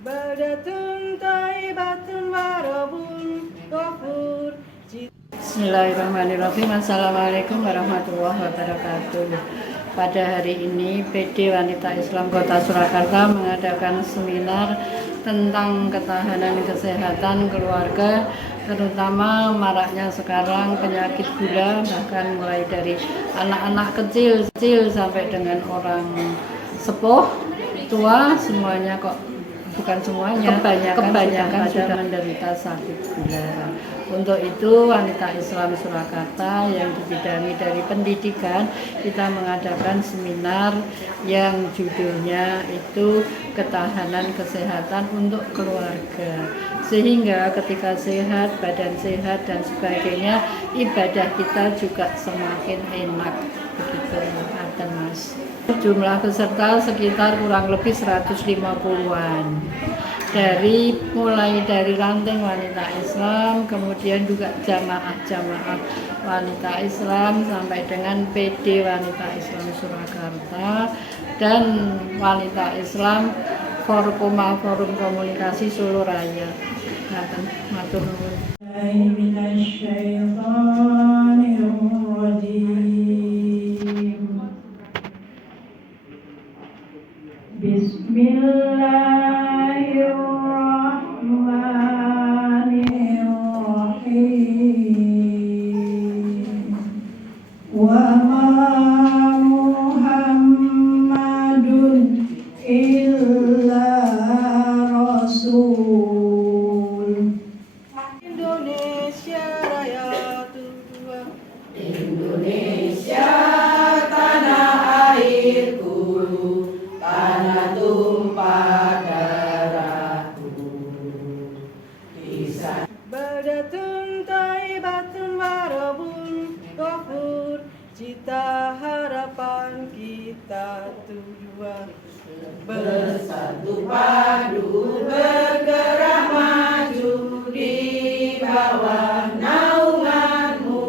Badatun taibatun warabun ghafur. Bismillahirrahmanirrahim. Assalamualaikum warahmatullahi wabarakatuh. Pada hari ini PD Wanita Islam Kota Surakarta mengadakan seminar tentang ketahanan kesehatan keluarga, terutama maraknya sekarang penyakit gula, bahkan mulai dari anak-anak kecil sampai dengan orang sepuh, tua, semuanya kok. Bukan semuanya, kebanyakan sudah menderita sakit gula. Untuk itu Wanita Islam Surakarta yang dibidangi dari pendidikan, kita mengadakan seminar yang judulnya itu ketahanan kesehatan untuk keluarga. Sehingga ketika sehat, badan sehat dan sebagainya, ibadah kita juga semakin enak. Begitu Mas. Jumlah peserta sekitar kurang lebih 150-an. Mulai dari ranting wanita Islam, kemudian juga jamaah wanita Islam sampai dengan PD Wanita Islam Surakarta dan wanita Islam forum komunikasi Solo Raya. Matur nuwun. Bismillahirrahmanirrahim. Wa ma Muhammadun illa rasul. Indonesia Raya tua. Indonesia tanah airku, tanah tumpah darahku. Badatun taibatun warabun ghafur. Cita harapan kita tujuan Bersatu padu bergerak maju di bawah naunganmu,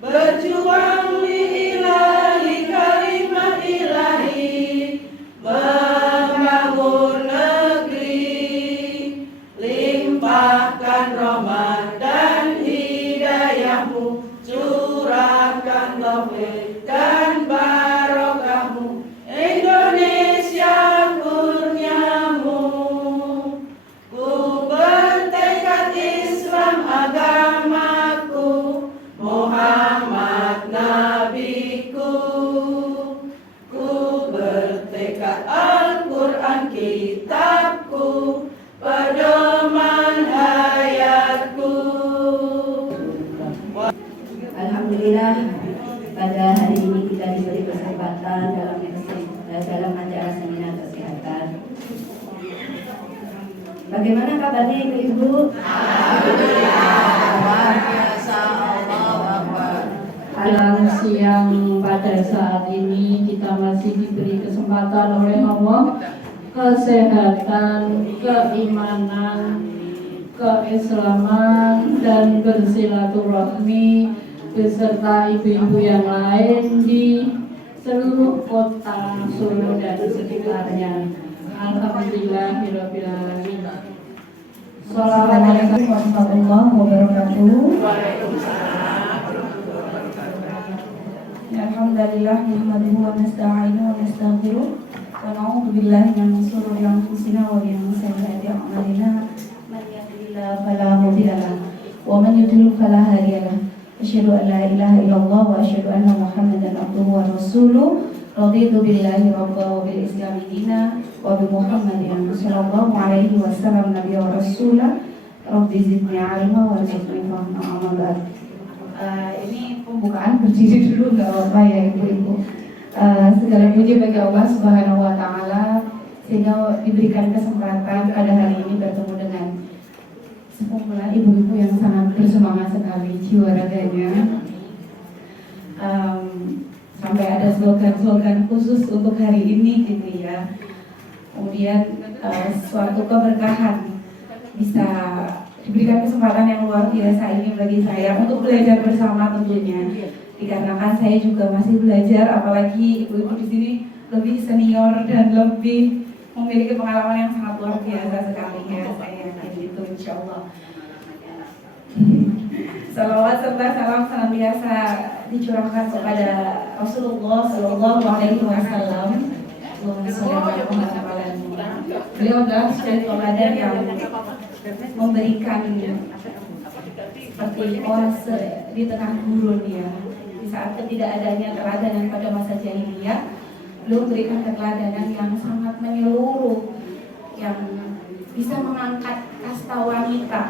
berjuang lillahi kalimat ilahi, membangun negeri, limpahkan rahmat dan hidayahmu, curahkan taufik dan barokahmu, Indonesia kurniamu. Ku bertekad Islam agamaku, Muhammad nabiku. Ku bertekad Al-Quran kitabku, pedoman hayatku. Alhamdulillah, pada hari ini kita diberi kesempatan dalam acara seminar kesehatan. Bagaimana kabarnya Ibu-ibu? Alhamdulillah, luar biasa, Allahu Akbar. Siang pada saat ini kita masih diberi kesempatan oleh Allah, kesehatan, keimanan, keislaman dan bersilaturahmi beserta ibu-ibu yang lain di seluruh kota Solo dan sekitarnya. Alhamdulillahirabbil alamin. Assalamualaikum warahmatullahi wabarakatuh. Alhamdulillah, nahmaduhu wa nasta'inuhu wa nastaghfiruh wa na'udzu billahi min shururi anfusina wa min sayyiati a'malina. Man yahdihillahu fala mudilla lahu wa man yudlil fala hadiya lahu. Asyhadu an la ilaha illallah wa asyhadu anna Muhammadan abduhu wa rasuluh. Raditu billahi rabba wa bil islami dina wa bi Muhammadin sallallahu alaihi wasallam nabiyya wa rasulah. Rabbi zidni ilma wa rzuqni fahma amma ba'd. Ini pembukaan berdiri dulu, nggak apa-apa ya ibu-ibu. Segala puji bagi Allah Subhanahu wa Ta'ala sehingga diberikan kesempatan pada hari ini bertemu dengan sekumpulan ibu-ibu yang sangat bersemangat sekali jiwa raganya. Sampai ada slogan-slogan khusus untuk hari ini gitu ya. Kemudian suatu keberkahan bisa diberikan kesempatan yang luar biasa ini bagi saya untuk belajar bersama tentunya. Dikarenakan saya juga masih belajar, apalagi ibu-ibu di sini lebih senior dan lebih memiliki pengalaman yang sangat luar biasa sekali ya, saya yakin itu insya Allah. Salawat serta salam senantiasa dicurahkan kepada Rasulullah Shallallahu Alaihi Wasallam. Beliau adalah suri tauladan yang memberikan seperti oase di tengah gurun ya. Di saat ketidakadanya teladanan pada masa jahiliyah, beliau memberikan keteladanan yang sangat menyeluruh, yang bisa mengangkat kasta wanita,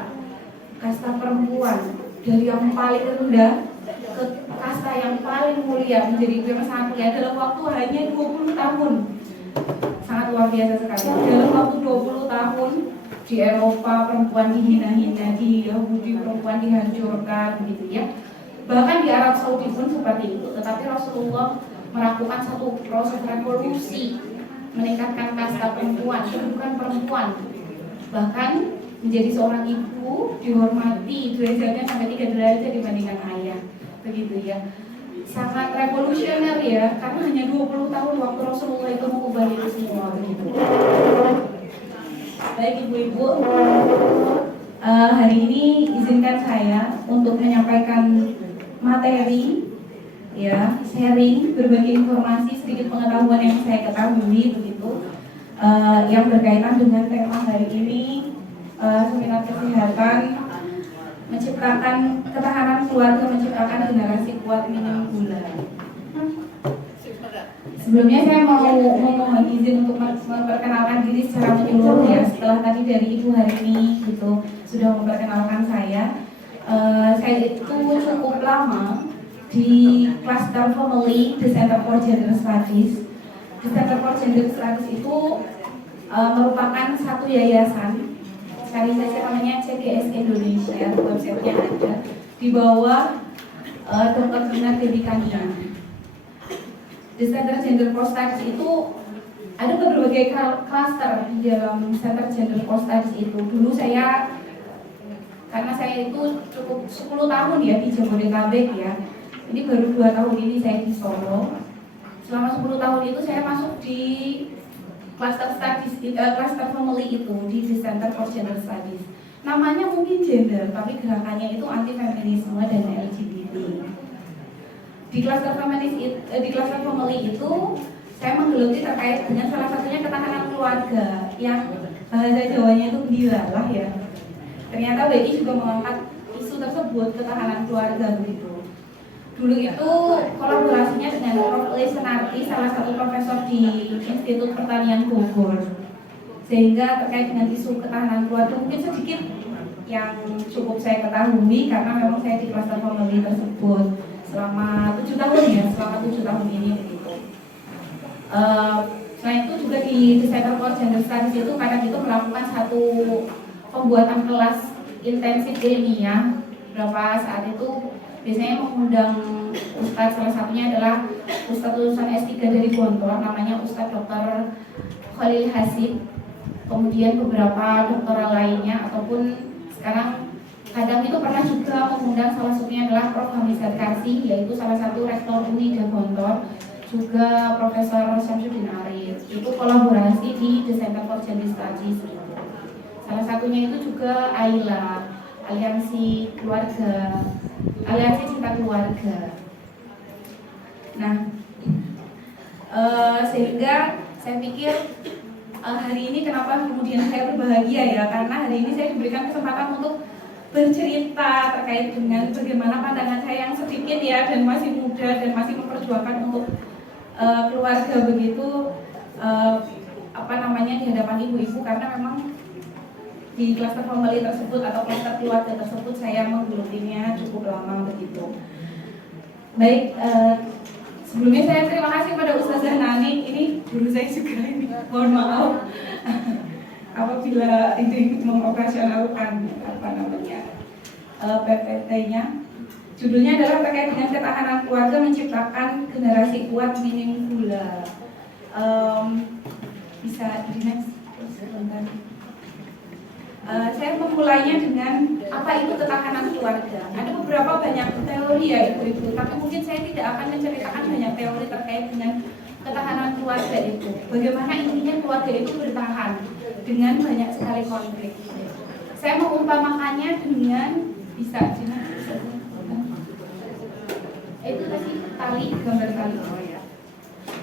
kasta perempuan dari yang paling rendah ke kasta yang paling mulia menjadi ibu yang sangat mulia dalam waktu hanya 20 tahun. Sangat luar biasa sekali. Dalam waktu 20 tahun di Eropa perempuan dihina-hina, di Yahudi perempuan dihancurkan begitu ya. Bahkan di Arab Saudi pun seperti itu. Tetapi Rasulullah melakukan satu proses revolusi, meningkatkan kasta perempuan, kedudukan perempuan. Bahkan menjadi seorang ibu dihormati derajatnya sampai 3 derajat dibandingkan ayah, begitu ya. Sangat revolusioner ya, karena hanya 20 tahun waktu Rasulullah itu mengubah itu semua begitu. Baik ibu-ibu, hari ini izinkan saya untuk menyampaikan materi ya, sharing, berbagi informasi, sedikit pengetahuan yang saya ketahui begitu, yang berkaitan dengan tema hari ini, seminar kesehatan, menciptakan ketahanan keluarga, menciptakan generasi kuat minim gula. Sebelumnya saya mau memohon izin untuk memperkenalkan diri secara menyeluruh ya. Setelah tadi dari Ibu hari ini gitu sudah memperkenalkan saya. Saya itu cukup lama di Cluster Family The Center for Gender Studies. The Center for Gender Studies itu merupakan satu yayasan. Sekali saja namanya CGS Indonesia, websitenya ada di bawah Dr. Dinar Dedikania. Di Center Gender for Studies itu ada berbagai klaster di dalam Center Gender for Studies itu. Dulu saya, karena saya itu cukup 10 tahun ya di Jabodetabek ya. Ini baru 2 tahun ini saya di Solo. Selama 10 tahun itu saya masuk di Cluster Studies, Cluster Family itu di Center for Gender Studies. Namanya mungkin gender, tapi gerakannya itu anti feminisme dan LGBT. Di Cluster Family itu saya menggeluti terkait dengan salah satunya ketahanan keluarga yang bahasa Jawanya itu dilalah ya. Ternyata WI juga mengangkat isu tersebut, ketahanan keluarga begitu. Dulu itu kolaborasinya dengan Prof. Senarti, salah satu profesor di Institut Pertanian Bogor. Sehingga terkait dengan isu ketahanan keluarga mungkin sedikit yang cukup saya ketahui karena memang saya di Cluster Family tersebut selama 7 tahun ya, selama 7 tahun ini begitu. Selain itu juga di Center for Gender Studies itu kadang itu melakukan satu pembuatan kelas intensif ilmiah. Berapa saat itu biasanya mengundang Ustadz, salah satunya adalah Ustadz lulusan S3 dari Gontor, namanya Ustadz Dr. Khalil Hasib. Kemudian beberapa doktoral lainnya ataupun sekarang kadang itu pernah juga mengundang salah satunya adalah Prof. Hamizat Karsi, yaitu salah satu rektor Unida Gontor, juga Profesor Syamsuddin Arif. Itu kolaborasi di The Center for Gender Studies. Salah satunya itu juga AILA, Aliansi Keluarga, Aliansi Cinta Keluarga. Nah, sehingga saya pikir hari ini kenapa kemudian saya berbahagia ya, karena hari ini saya diberikan kesempatan untuk bercerita terkait dengan bagaimana pandangan saya yang sedikit ya dan masih muda dan masih memperjuangkan untuk keluarga begitu di hadapan ibu-ibu, karena memang di Cluster Family tersebut atau kluster keluarga tersebut saya menggelutinya cukup lama begitu. Baik, sebelumnya saya terima kasih pada Ustazah Nani, ini guru saya juga ini, mohon maaf apabila ini mengoperasionalkan PPT-nya. Judulnya adalah terkait dengan ketahanan keluarga menciptakan generasi kuat minim gula. Bisa di next sebentar. Saya memulainya dengan apa itu ketahanan keluarga. Ada beberapa banyak teori ya ibu-ibu, tapi mungkin saya tidak akan menceritakan banyak teori terkait dengan ketahanan keluarga itu. Bagaimana intinya keluarga itu bertahan dengan banyak sekali konflik. Saya mengumpamakannya dengan bisa itu tadi tali, gambar tali.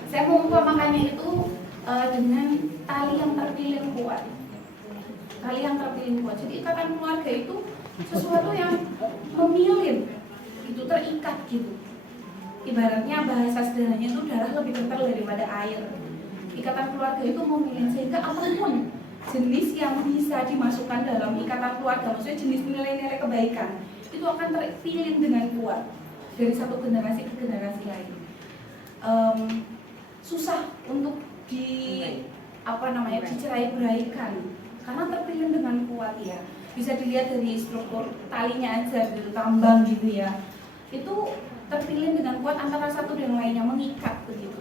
Saya mengumpamakannya itu dengan tali yang terpilih kuat. Tali yang terpilih kuat. Jadi ikatan keluarga itu sesuatu yang memilin, itu terikat gitu. Ibaratnya bahasa sederhananya itu darah lebih kental daripada air. Ikatan keluarga itu memilin sehingga apapun jenis yang bisa dimasukkan dalam ikatan keluarga, maksudnya jenis nilai-nilai kebaikan, itu akan terpilih dengan kuat dari satu generasi ke generasi lain. Susah untuk dicerai-beraikan karena terpilih dengan kuat ya. Bisa dilihat dari struktur talinya aja gitu, tambang gitu ya. Itu terpilih dengan kuat antara satu dan lainnya, mengikat begitu.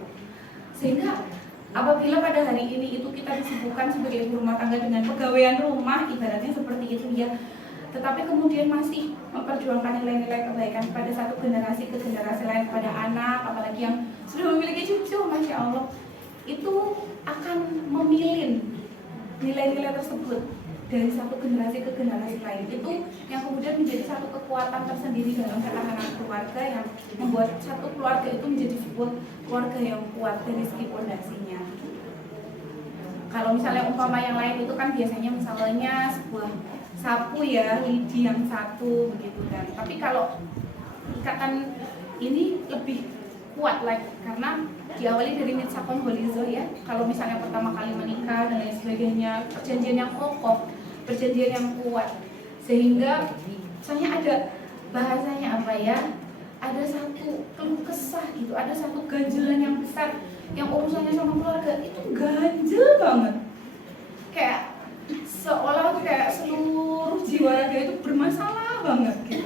Sehingga apabila pada hari ini itu kita disibukkan sebagai ibu rumah tangga dengan pegawaian rumah, ibaratnya seperti itu ya, tetapi kemudian masih memperjuangkan nilai-nilai kebaikan pada satu generasi ke generasi lain, pada anak, apalagi yang sudah memiliki cucu, Masya Allah, itu akan memilin nilai-nilai tersebut dari satu generasi ke generasi lain. Itu yang kemudian menjadi satu kekuatan tersendiri dalam ketahanan keluarga yang membuat satu keluarga itu menjadi sebuah keluarga yang kuat dari segi pondasinya. Kalau misalnya umpama yang lain itu kan biasanya misalnya sebuah sapu ya, lidi yang satu begitu kan. Tapi kalau ikatan ini lebih kuat lagi karena diawali dari mitsakon holizo ya. Kalau misalnya pertama kali menikah dan lain sebagainya, perjanjian yang kokoh, perjanjian yang kuat, sehingga misalnya ada bahasanya apa ya, ada satu keluh kesah gitu, ada satu ganjelan yang besar yang urusannya sama keluarga itu ganjel banget, kayak seolah kayak seluruh jiwa raga itu bermasalah banget gitu.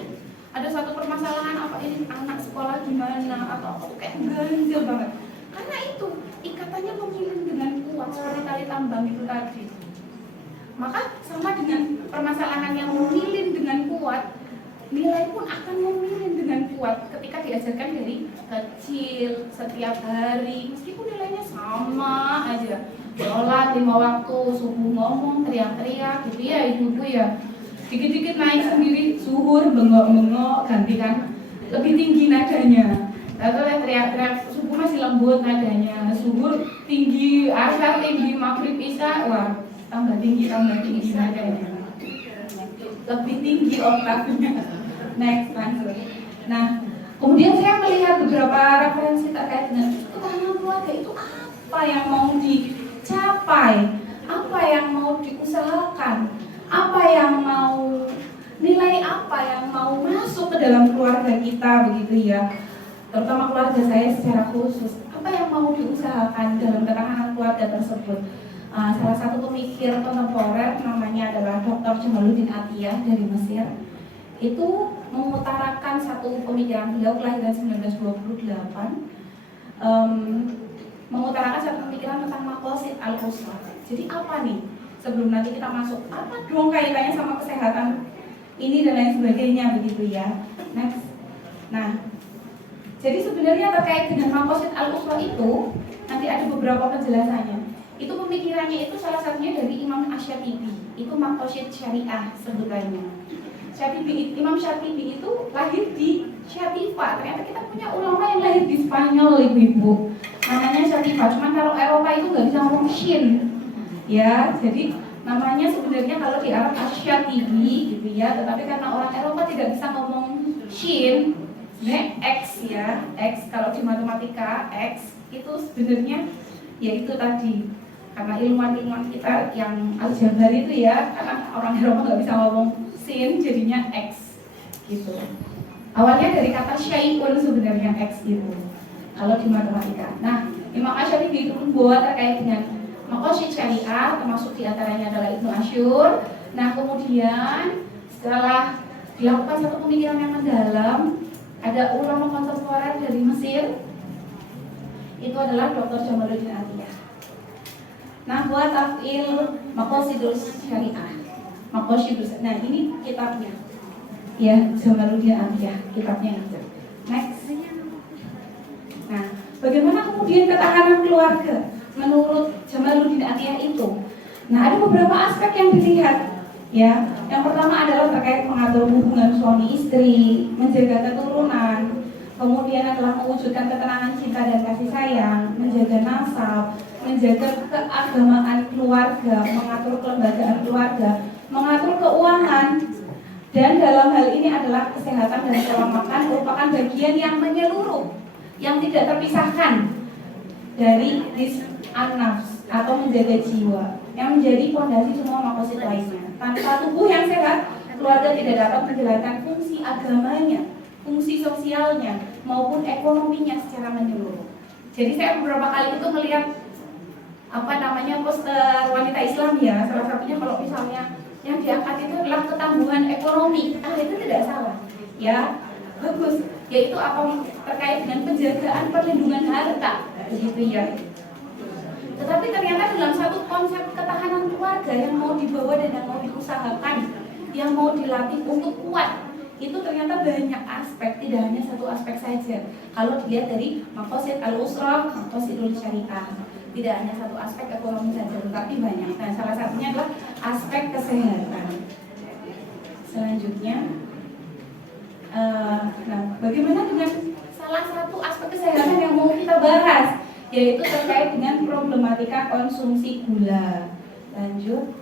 Ada satu permasalahan apa ini anak sekolah gimana atau apa, kayak ganjel banget karena itu ikatannya memilih dengan kuat seperti tali tambang itu tadi. Maka sama dengan permasalahan yang memilih dengan kuat, nilai pun akan memilih dengan kuat ketika diajarkan dari kecil setiap hari, meskipun nilainya sama aja, sholat 5 waktu, subuh ngomong teriak-teriak gitu ya ibu-ibu ya, dikit-dikit naik sendiri, zuhur bengok-bengok ganti kan lebih tinggi nadanya, lalu teriak-teriak subuh masih lembut nadanya, zuhur tinggi, asar tinggi, maghrib isya wah tambah tinggi nadanya, lebih tinggi oktavnya. Next, lanjut. Nah, kemudian saya melihat beberapa referensi terkait dengan ketahanan keluarga itu apa yang mau dicapai, apa yang mau diusahakan, apa yang mau nilai apa yang mau masuk ke dalam keluarga kita begitu ya. Terutama keluarga saya secara khusus, apa yang mau diusahakan dalam ketahanan keluarga tersebut. Salah satu pemikir kontemporer namanya adalah Dr. Jamaluddin Atiyah dari Mesir. Itu mengutarakan satu pemikiran beliau kelahiran 1928, mengutarakan satu pemikiran tentang maqasid al-usra. Jadi apa nih? Sebelum nanti kita masuk, apa dong kaitannya sama kesehatan ini dan lain sebagainya begitu ya. Next. Nah, jadi sebenarnya terkait dengan maqasid al-usra itu nanti ada beberapa penjelasannya. Itu pemikirannya itu salah satunya dari Imam Asy-Syatibi. Itu maqasid syariah sebutannya. Imam Syatibi itu lahir di Syatifa. Ternyata kita punya ulama yang lahir di Spanyol, ibu-ibu. Namanya Syatifa. Cuman kalau Eropa itu nggak bisa ngomong shin, ya. Jadi namanya sebenarnya kalau di Arab Asy-Syatibi gitu ya. Tetapi karena orang Eropa tidak bisa ngomong shin, sebenarnya X ya. X kalau di matematika X itu sebenarnya ya itu tadi. Karena ilmuwan-ilmuwan kita yang aljabar itu ya, karena orang Eropa nggak bisa ngomong sin, jadinya X gitu. Awalnya dari kata syai'un sebenarnya X itu kalau di matematika. Nah, Imam Asy-Syatibi itu membawa terkait dengan maqasid syariah, termasuk diantaranya adalah Ibnu Asyur. Nah, kemudian setelah dilakukan satu pemikiran yang mendalam, ada ulama kontemporer dari Mesir, itu adalah Dr. Jamaluddin Atiyah. Nahwa Taf'il Maqasidus Syariah. Maqasidus. Nah, ini kitabnya. Ya, Jamaluddin Atiyah, kitabnya itu. Next. Nah, Bagaimana kemudian ketahanan keluarga menurut Jamaluddin Atiyah itu? Nah, ada beberapa aspek yang dilihat. Ya, yang pertama adalah terkait mengatur hubungan suami istri, menjaga keturunan, kemudian adalah mewujudkan ketenangan cinta dan kasih sayang, menjaga nasab, menjaga keagamaan keluarga, mengatur kelembagaan keluarga, mengatur keuangan, dan dalam hal ini adalah kesehatan dan pola makan merupakan bagian yang menyeluruh, yang tidak terpisahkan dari an-nafs atau menjaga jiwa, yang menjadi fondasi semua makosid lainnya. Tanpa tubuh yang sehat, keluarga tidak dapat menjalankan fungsi agamanya, fungsi sosialnya, maupun ekonominya secara menyeluruh. Jadi saya beberapa kali itu melihat poster wanita Islam ya, salah satunya kalau misalnya yang diangkat itu adalah ketangguhan ekonomi. Itu tidak salah, ya bagus. Yaitu terkait dengan penjagaan perlindungan harta, begitu ya. Tetapi ternyata dalam satu konsep ketahanan keluarga yang mau dibawa dan yang mau diusahakan, yang mau dilatih untuk kuat, itu ternyata banyak aspek, tidak hanya satu aspek saja. Kalau dilihat dari maqasid al-usrah, maqasidul syariah, tidak hanya satu aspek ekonomi saja, tetapi banyak. Nah, salah satunya adalah aspek kesehatan. Selanjutnya, bagaimana dengan salah satu aspek kesehatan yang mau kita bahas, yaitu terkait dengan problematika konsumsi gula. Lanjut.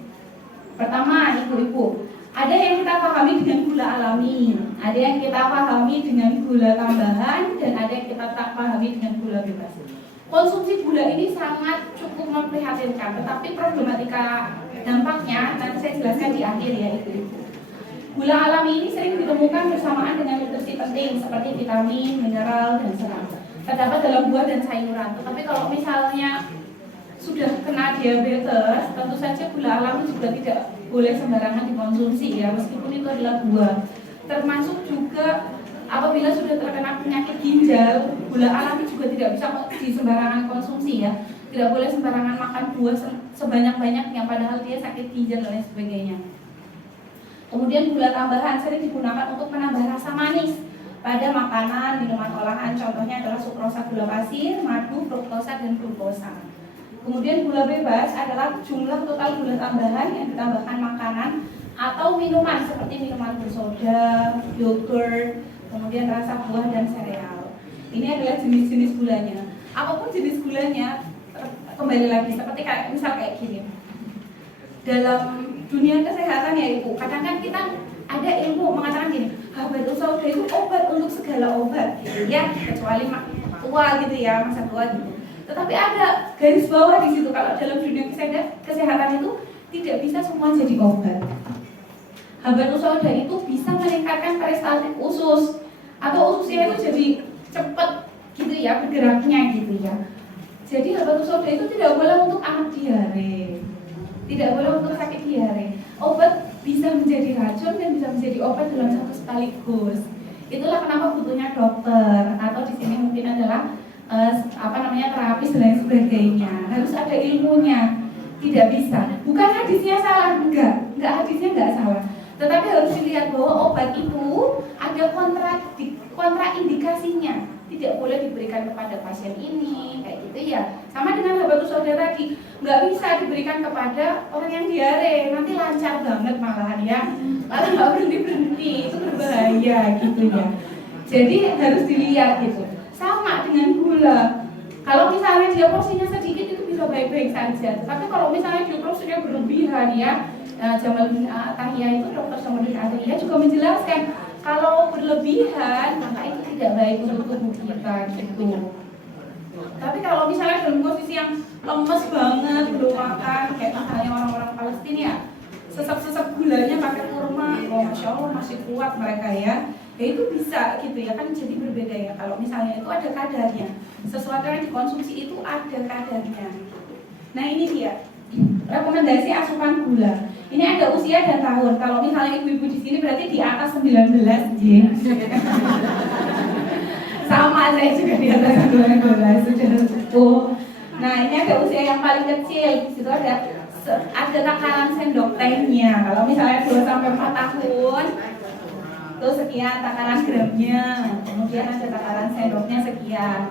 Pertama, ibu-ibu, ada yang kita pahami dengan gula alami, ada yang kita pahami dengan gula tambahan, dan ada yang kita tak pahami dengan gula bebas. Konsumsi gula ini sangat cukup memprihatinkan, tetapi problematika dampaknya nanti saya jelaskan di akhir ya, ibu-ibu. Gula alami ini sering ditemukan bersamaan dengan nutrisi penting seperti vitamin, mineral, dan serat. Terdapat dalam buah dan sayuran. Tetapi kalau misalnya sudah kena diabetes, tentu saja gula alami juga tidak boleh sembarangan dikonsumsi ya, meskipun itu adalah buah. Termasuk juga apabila sudah terkena penyakit ginjal, gula alami juga tidak bisa disembarangan konsumsi ya. Tidak boleh sembarangan makan buah sebanyak-banyaknya padahal dia sakit ginjal dan lain sebagainya. Kemudian gula tambahan sering digunakan untuk menambah rasa manis pada makanan, minuman olahan, contohnya adalah sukrosa gula pasir, madu, fruktosa, dan glukosa. Kemudian gula bebas adalah jumlah total gula tambahan yang ditambahkan makanan atau minuman seperti minuman bersoda, yogurt, kemudian rasa buah dan sereal. Ini adalah jenis-jenis gulanya. Apapun jenis gulanya, kembali lagi seperti misal kayak gini. Dalam dunia kesehatan ya ibu, kadang kan kita ada ilmu mengatakan gini, habatus sauda itu obat untuk segala obat, gitu ya, kecuali tua gitu ya, masa tua gitu. Tetapi ada garis bawah di situ, kalau dalam dunia kesehatan itu tidak bisa semua jadi obat. Habatus sauda itu bisa meningkatkan peristaltik usus, atau ususnya itu jadi cepat gitu ya, bergeraknya gitu ya. Jadi habatus sauda itu tidak boleh untuk anak diare, tidak boleh untuk sakit diare. Obat bisa menjadi racun dan bisa menjadi obat dalam satu sekaligus. Itulah kenapa butuhnya dokter, atau di sini mungkin adalah terapis dan lain sebagainya. Harus ada ilmunya. Tidak bisa. Bukan hadisnya salah, enggak hadisnya enggak salah. Tetapi harus dilihat bahwa obat itu ada kontraindikasinya. Tidak boleh diberikan kepada pasien ini, kayak gitu ya. Sama dengan habatus sauda tadi, nggak bisa diberikan kepada orang yang diare, nanti lancar banget malahan ya, malah nggak berhenti, itu berbahaya gitu ya. Jadi harus dilihat gitu. Sama dengan gula, kalau misalnya dia porsinya sedikit itu bisa baik-baik saja. Tapi kalau misalnya dia porsinya berlebihan ya, Jamaluddin Atiyah itu dokter Jamaluddin Atiyah juga menjelaskan kalau berlebihan maka itu tidak baik untuk tubuh kita gitu. Tapi kalau misalnya dalam posisi yang lemes banget belum makan, kayak misalnya orang-orang Palestina ya, sesep-sesep gulanya pakai kurma, masya Allah masih kuat mereka ya. Ya itu bisa gitu ya, kan jadi berbeda ya. Kalau misalnya itu ada kadarnya, sesuatu yang dikonsumsi itu ada kadarnya. Nah ini dia rekomendasi asupan gula. Ini ada usia dan tahun. Kalau misalnya ibu-ibu di sini berarti di atas 19, sama saya juga di atas 19 sudah cukup. Nah ini ada usia yang paling kecil. Di situ ada takaran sendok tehnya. Kalau misalnya 2 sampai 4 tahun, itu sekian takaran gramnya. Kemudian ada takaran sendoknya sekian.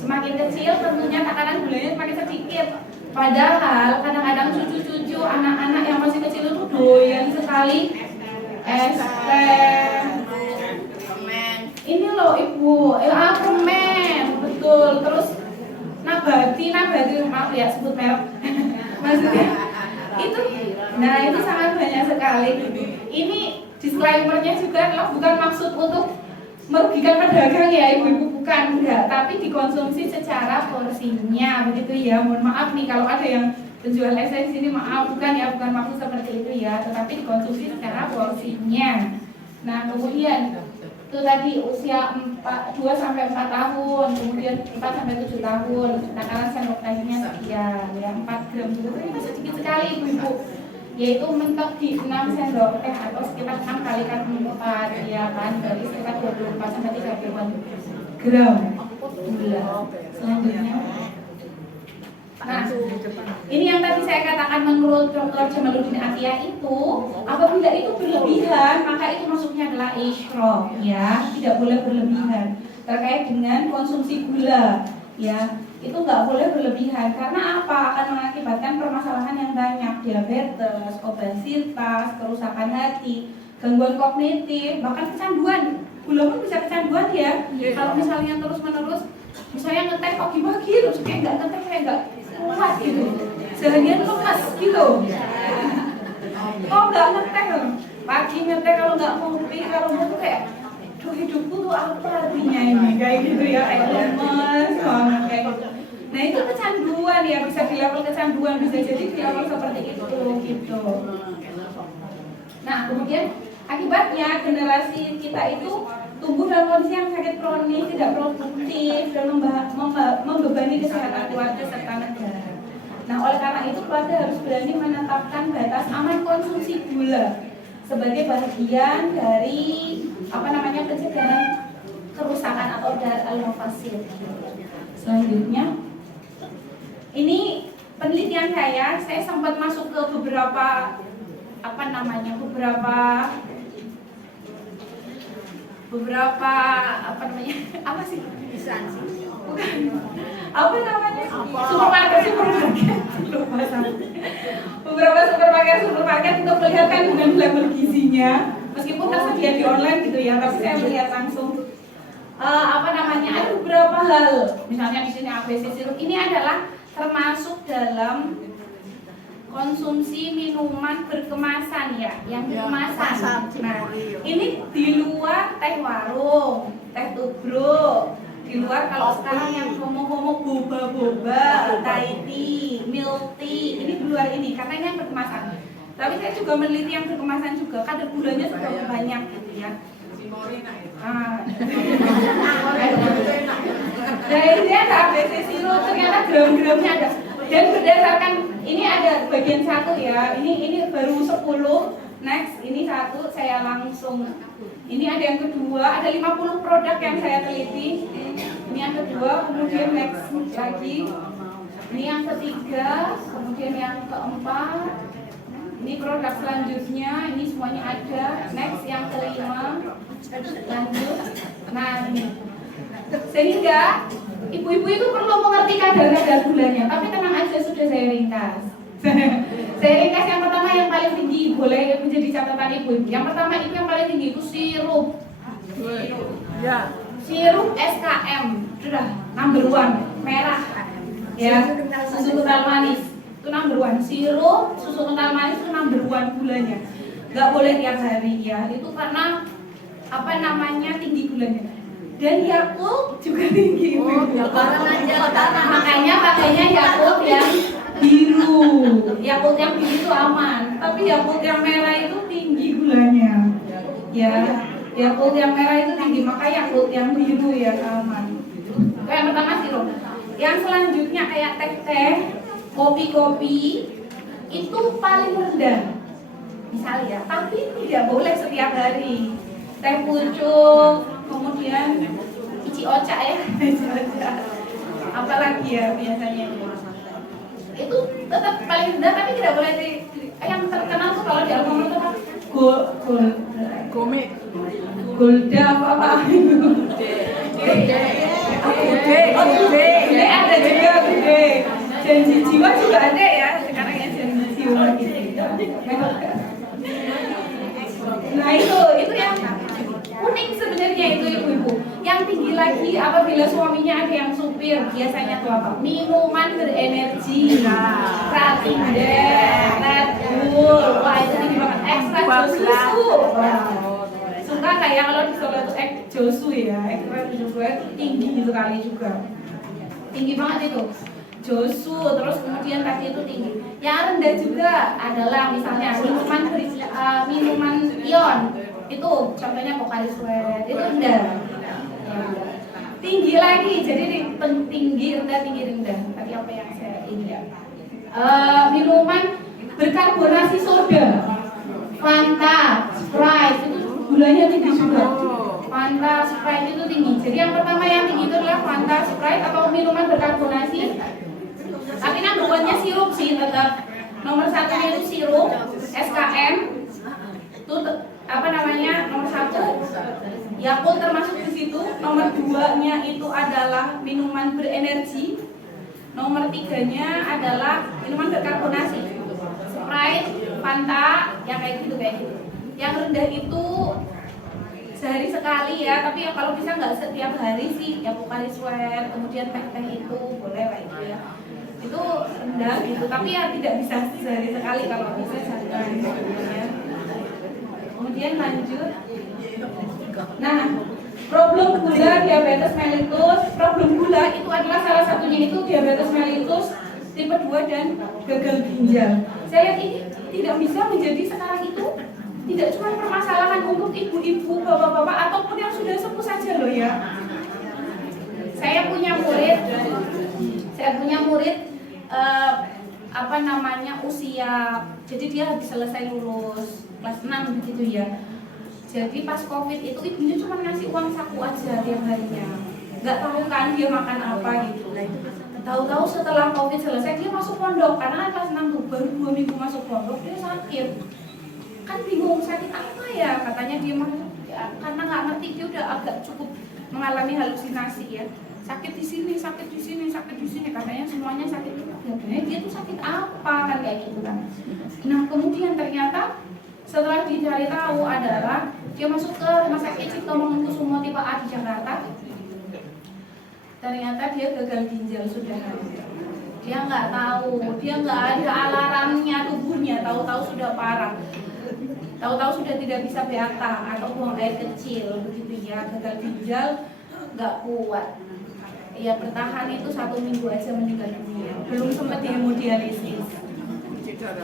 Semakin kecil tentunya takaran gulanya semakin sedikit. Padahal kadang-kadang cucu-cucu anak-anak yang masih kecil itu doyan sekali es teh. Ini loh ibu, permen, betul. Terus nabati, maaf ya sebut merek. Maksudnya itu, nah itu sangat banyak sekali. Ini disclaimer-nya juga adalah bukan maksud untuk merugikan pedagang ya ibu-ibu, bukan, enggak, tapi dikonsumsi secara porsinya begitu ya. Mohon maaf nih kalau ada yang penjual es di sini, maaf, bukan ya, bukan maksud seperti itu ya, tetapi dikonsumsi secara porsinya. Nah kemudian itu tadi usia 2 sampai 4 tahun, kemudian 4 sampai 7 tahun, takaran sendok tehnya sekian ya, 4 gram juga itu sedikit sekali ibu-ibu, yaitu mentok di 6 sendok teh atau sekitar 6 kali kan 4 ya kan, dari sekitar 24 sampai 30 gram gula. Selanjutnya, nah ini yang tadi saya katakan menurut Dr. Jamaluddin Atiyah itu, apabila itu berlebihan maka itu masuknya adalah isyraf ya, tidak boleh berlebihan terkait dengan konsumsi gula ya, itu nggak boleh berlebihan karena apa, akan mengakibatkan permasalahan yang banyak, diabetes, obesitas, kerusakan hati, gangguan kognitif, bahkan kecanduan. Gula pun bisa kecanduan ya, kalau misalnya terus menerus misalnya ngeteh pagi-pagi terus kayak nggak ngeteh, kayak nggak kuat gitu, seharian lemas gitu. Oh nggak ngeteh loh, pagi ngeteh, kalau nggak ngopi, kalau mau kayak duh hidupku tuh apa artinya ini, kayak gitu ya, kayak lemas banget kayak gitu. Nah itu kecanduan ya, bisa di level kecanduan, bisa jadi di level seperti itu gitu. Nah kemudian akibatnya generasi kita itu tumbuh dalam kondisi yang sakit kronis, tidak produktif, dan membebani kesehatan keluarga serta negara. Nah, oleh karena itu keluarga harus berani menetapkan batas aman konsumsi gula sebagai bagian dari pencegahan kerusakan atau al-mafasid. Selanjutnya, ini penelitian saya sempat masuk ke beberapa supermarket untuk melihatkan dengan label gizinya, meskipun tersedia di online gitu ya, tapi saya melihat langsung ada beberapa hal, misalnya di sini ABC sirup ini adalah termasuk dalam konsumsi minuman berkemasan ya, yang berkemasan. Nah, ini di luar teh warung, teh tubruk, di luar kalau sekarang yang homo-homo boba-boba, Thai tea, milk tea, ini di luar ini karena ini yang berkemasan. Tapi saya juga meneliti yang berkemasan juga, kadar gulanya juga banyak gitu ya. Dari ini ada ABC sirup, ternyata gram-gramnya ada. Dan berdasarkan ini ada bagian 1 ya, ini baru 10. Next, ini 1 saya langsung. Ini ada yang kedua, ada 50 produk yang saya teliti. Ini yang kedua, kemudian next lagi. Ini yang ketiga, kemudian yang keempat. Ini produk selanjutnya, ini semuanya ada. Next yang kelima, lanjut. Nah ini, sehingga ibu-ibu itu perlu mengerti kadar gulanya. Tapi tenang aja, sudah saya ringkas. Saya ringkas yang pertama yang paling tinggi, boleh menjadi catatan ibu-ibu. Yang pertama itu yang paling tinggi itu sirup. Sirup SKM, sudah number 1, merah. Ya, susu kental manis. Itu number 1, sirup susu kental manis itu number 1 gulanya. Gak boleh tiap hari ya, itu karena tinggi gulanya. Dan Yakult juga tinggi. Makanya pakainya Yakult yang biru. Yakult yang biru itu aman, tapi Yakult yang merah itu tinggi gulanya. Ya, Yakult yang merah itu tinggi, maka Yakult yang biru yang aman. Itu yang pertama sirup. Yang selanjutnya kayak teh-teh, kopi-kopi itu paling rendah misalnya ya, tapi tidak boleh setiap hari. Teh pucuk, kemudian ichi ocha ya, apalagi ya biasanya itu tetap paling rendah, tapi tidak boleh yang terkenal tuh kalau di alkohol itu apa? Golda apa? Janji jiwa juga ada ya sekarang ya, janji jiwa gitu. Nah itu yang unik sebenarnya itu ibu-ibu. Yang tinggi lagi apabila suaminya ada yang supir, biasanya tuh apa? Minuman berenergi, Pratinder, Red Bull, wah itu tinggi banget. Ekstra susu. Suka kayak kalau di Solo itu Josu ya, ekstra juga tinggi sekali juga. Tinggi banget itu. Josu, terus kemudian tadi itu tinggi. Yang rendah juga adalah misalnya minuman ion. Itu contohnya Pocari Sweat, itu rendah. Tinggi lagi, jadi tinggi rendah. Tadi apa yang saya ini ya? Minuman berkarbonasi soda, Fanta, Sprite itu gulanya tinggi juga. Fanta, Sprite itu tinggi. Jadi yang pertama yang tinggi itu adalah Fanta, Sprite atau minuman berkarbonasi. Tapi number one-nya sirup sih tetap. Nomor satunya itu sirup, SKM. Itu nomor satu. Yakult termasuk di situ. Nomor 2-nya itu adalah minuman berenergi. Nomor 3-nya adalah minuman berkarbonasi. Sprite, Fanta, yang kayak gitu. Yang rendah itu sehari sekali ya, tapi ya kalau bisa nggak setiap hari sih, ya Pocari Sweat, kemudian teh itu boleh lah itu ya. Itu rendah gitu, tapi ya tidak bisa sehari sekali, kalau bisa sehari ya. Kemudian lanjut. Nah, problem gula, diabetes mellitus. Problem gula itu adalah salah satunya itu diabetes mellitus tipe 2 dan gagal ginjal. Saya lihat ini tidak bisa menjadi sekarang itu tidak cuma permasalahan untuk ibu-ibu, bapak-bapak ataupun yang sudah sepuh saja loh ya. Saya punya murid usia, jadi dia habis selesai lulus kelas 6 begitu ya. Jadi pas COVID itu ibunya cuma ngasih uang saku aja tiap harinya. Nggak tahu kan dia makan apa gitu. Tahu-tahu setelah COVID selesai dia masuk pondok, karena kelas 6 tuh baru 2 minggu masuk pondok dia sakit. Kan bingung sakit apa ya, katanya dia ya, karena nggak ngerti, dia udah agak cukup mengalami halusinasi ya. Sakit di sini, katanya semuanya sakit. Ya, dia tuh sakit apa kan kayak gitu kan. Nah kemudian ternyata setelah dicari tahu adalah dia masuk ke rumah sakit Cipto Mangunkusumo tipe A di Jakarta. Ternyata dia gagal ginjal sudah. Dia nggak tahu, dia nggak ada alarmnya tubuhnya, tahu-tahu sudah parah. Tahu-tahu sudah tidak bisa BAK atau buang air kecil begitu ya, gagal ginjal nggak kuat. Ya bertahan itu 1 minggu aja meninggal dunia, belum sempat hemodialisis.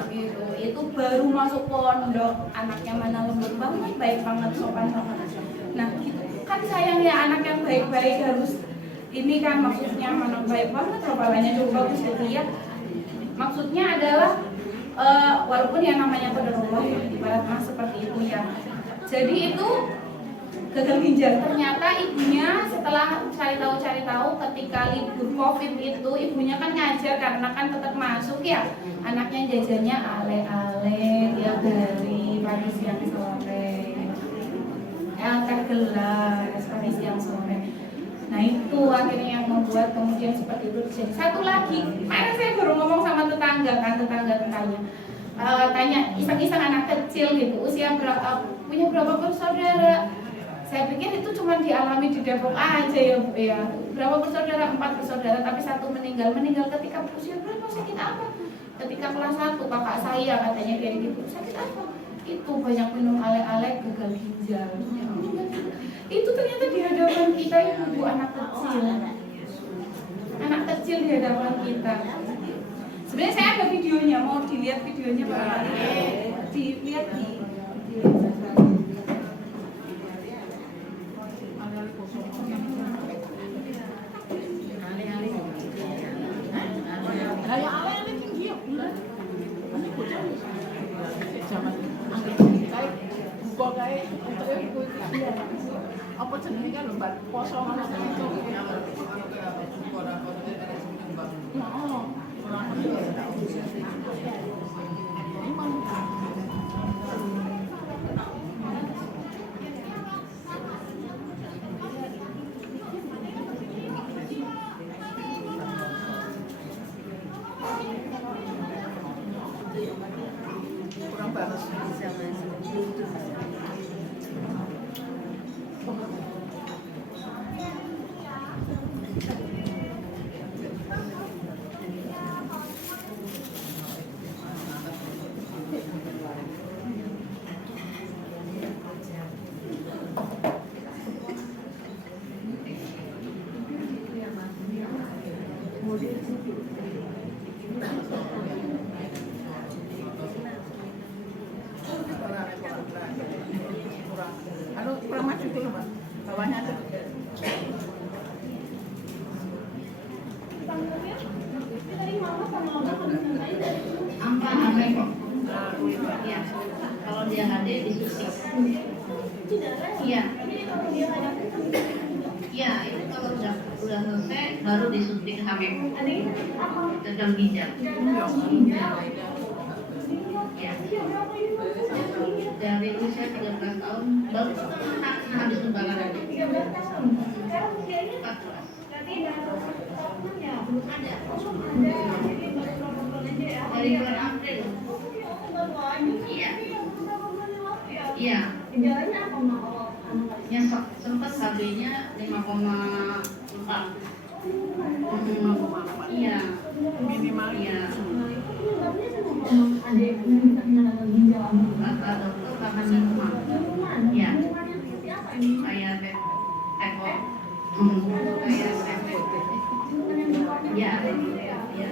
Gitu. Itu baru masuk pondok, anaknya mana lembut banget, baik banget, sopan banget. Nah gitu kan sayang ya, anak yang baik-baik harus ini kan, maksudnya mana baik banget, kepalanya juga bagus gitu ya. Maksudnya adalah walaupun yang namanya qadarullah ibarat mas seperti itu ya. Jadi itu gagal ginjal. Ternyata ibunya setelah cari tahu ketika libur COVID itu ibunya kan ngajar, karena kan tetap masuk ya. Anaknya jajannya ale-ale tiap hari, pagi siang sore. Teh gelas pagi siang sore. Nah itu akhirnya yang membuat kemudian seperti itu terjadi. Satu lagi, kemarin saya baru ngomong sama tetangga tanya iseng-iseng anak kecil gitu, usia berapa, punya berapa bersaudara. Saya pikir itu cuma dialami di Depok aja ya Bu ya. Berapa bersaudara? 4 bersaudara, tapi 1 meninggal ketika usia berapa, sakit apa? Ketika kelas 1, kakak saya katanya kayak gitu, sakit apa? Itu banyak minum ale-ale, gagal ginjal. Itu ternyata di hadapan kita ibu anak kecil di hadapan kita. Sebenarnya saya ada videonya, mau dilihat videonya barangkali. Dilihat di apa jenenge kan lho Mbak, poso ngono itu. kurang maju dulu Pak, bawahnya aja. Apa kok? Ya, kalau dia hadir disuntik. Iya. Iya, itu kalau udah selesai baru disuntik HPV. Gagal ginjal. Ya. Dari usia 13 tahun baru habis lebaran. 13 tahun. Sekarang usianya 14. Dari bulan April. Iya. Iya. Gejalanya apa kalau ya sempat HB-nya 5,4. Iya. Minimal. Iya. Kata dokter karena minuman. Iya. Kayak teko. Kayak teko. Iya. Iya.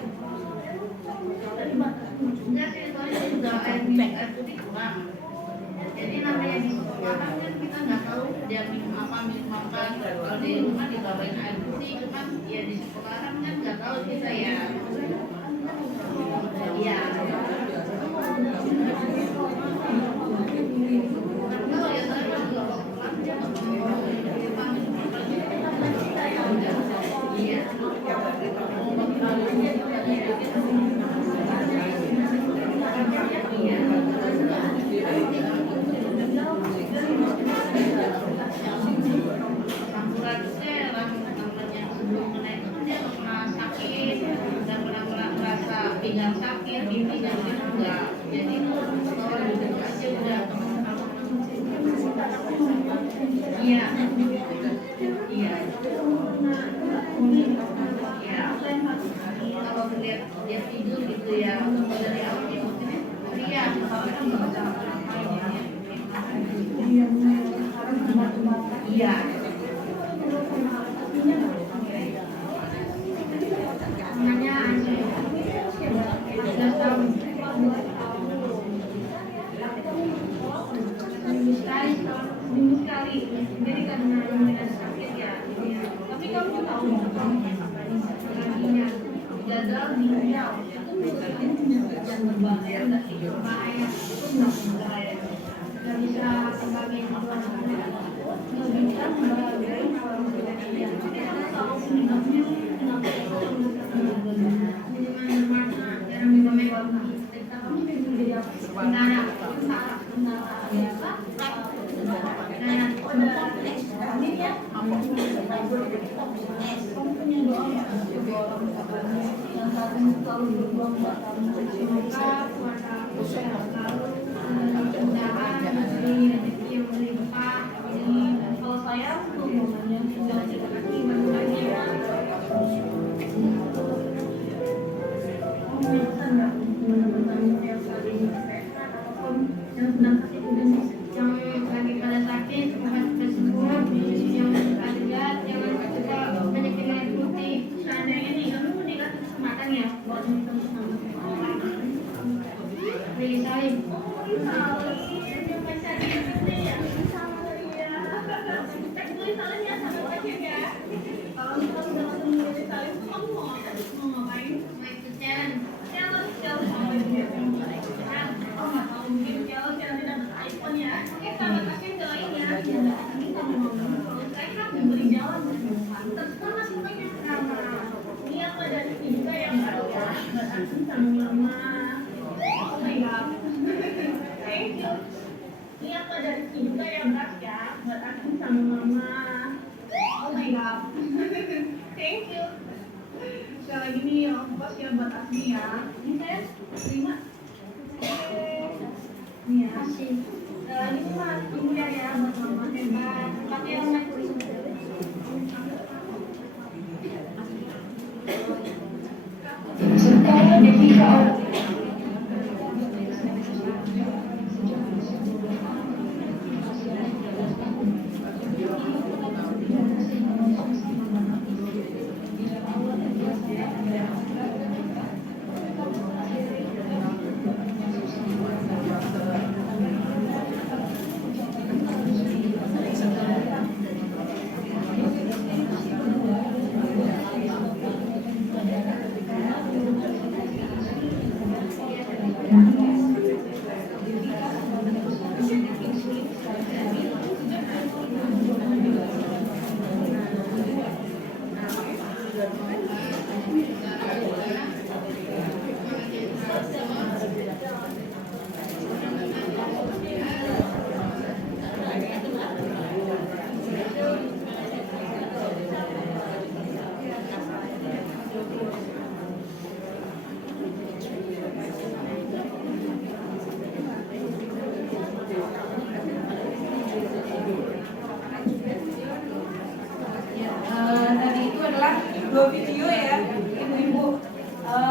Enggak sih, soalnya udah air putih kurang. Jadi namanya di sekolah kan kita nggak tahu dia minum apa. Kalau di rumah dibawain air putih, cuman ya di sekolah kan nggak tahu kita ya. Iya. Kalau ya saya kan juga waktu pulang dia iya. Pinggang sakit, pipinya juga, jadi bawa duduk aja udah iya, iya, iya. Kalau lihat dia tidur gitu ya, dari awal dia mungkin iya, tapi kan nggak bisa ngapain iya. Namanya seminggu sekali, jadi karena dengan sakit ya. Tapi kamu tahu kakinya gagal ginjal dan berbahaya nggak sih? Bahaya itu nggak berbahaya, nggak bisa sebagai nggak bisa membahayakan orang tuanya. Tapi kamu tahu penyebabnya kenapa itu cara minum mewah. Kamu minum jadi apa? Tentara kalau saya hubungannya jangan cedera kaki yang lagi pada sakit, obat kesembuhan, yang ada juga penyakit air putih. Seandainya nih kamu dikasih kesempatan ya buat minum sama Rili Salim. Yang pacar ini ya sama dia. Rili Salim ya sama pacar ya. Kalau kamu udah ketemu Rili Salim, kamu mau ngapain? Mau ikut challenge. Challenge sama dia. Oh nggak tahu mungkin challenge dapat iPhone ya. Oke sahabat pakai doain ya. Saya kan memberi jalan terus kan masih banyak karena ini apa dari juga yang baru ya. Berarti sama mama. Oh my god. Thank you. Ini apa dari juga yang berat ya. Berarti sama mama. Oh my god. Thank you. Sekali lagi nih ongkos ya buat Asmi ya. Ini saya terima. Serta ketika tadi itu adalah 2 video ya ibu-ibu.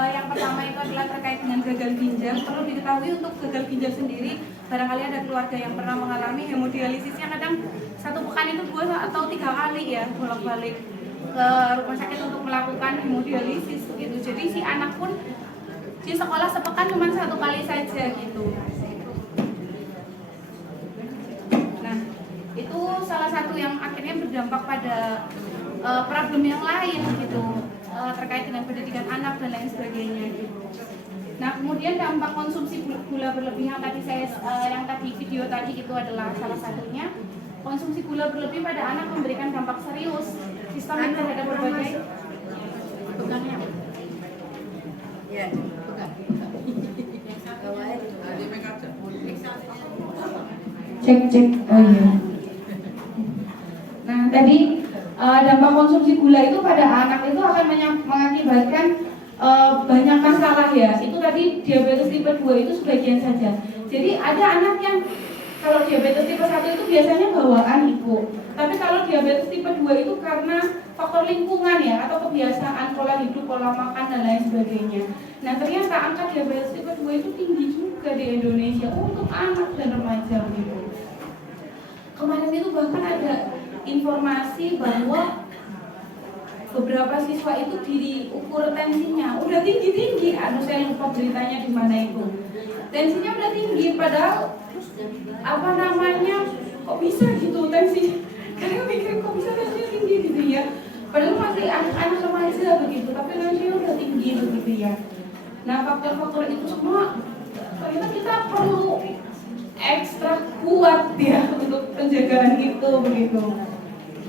Yang pertama itu adalah terkait dengan gagal ginjal. Perlu diketahui untuk gagal ginjal sendiri, barangkali ada keluarga yang pernah mengalami hemodialisisnya kadang 1 pekan itu 2 atau 3 kali ya bolak-balik ke rumah sakit untuk melakukan hemodialisis gitu. Jadi si anak pun di sekolah sepekan cuma 1 kali saja gitu. Nah, itu salah satu yang akhirnya berdampak pada problem yang lain gitu, terkait dengan pendidikan anak dan lain sebagainya gitu. Nah, kemudian dampak konsumsi gula berlebih yang tadi video tadi itu adalah salah satunya. Konsumsi gula berlebih pada anak memberikan dampak serius sistemik terhadap berbagai Ya. cek. Oh iya. Nah, tadi dampak konsumsi gula itu pada anak itu akan mengakibatkan banyak masalah ya. Itu tadi diabetes tipe 2 itu sebagian saja. Jadi ada anak yang kalau diabetes tipe 1 itu biasanya bawaan ibu. Tapi kalau diabetes tipe 2 itu karena faktor lingkungan ya, atau kebiasaan pola hidup, pola makan dan lain sebagainya. Nah, ternyata angka diabetes tipe 2 itu tinggi juga di Indonesia untuk anak dan remaja gitu. Kemarin itu bahkan ada informasi bahwa beberapa siswa itu diukur tensinya udah tinggi-tinggi. Saya lupa beritanya di mana itu. Tensinya udah tinggi, padahal kok bisa gitu tensi. Karena mikir kok bisa tensinya tinggi gitu ya. Padahal masih anak-anak remaja begitu, tapi tensinya udah tinggi begitu ya. Nah, faktor-faktor itu semua ternyata kita perlu ekstra kuat ya untuk penjagaan itu begitu.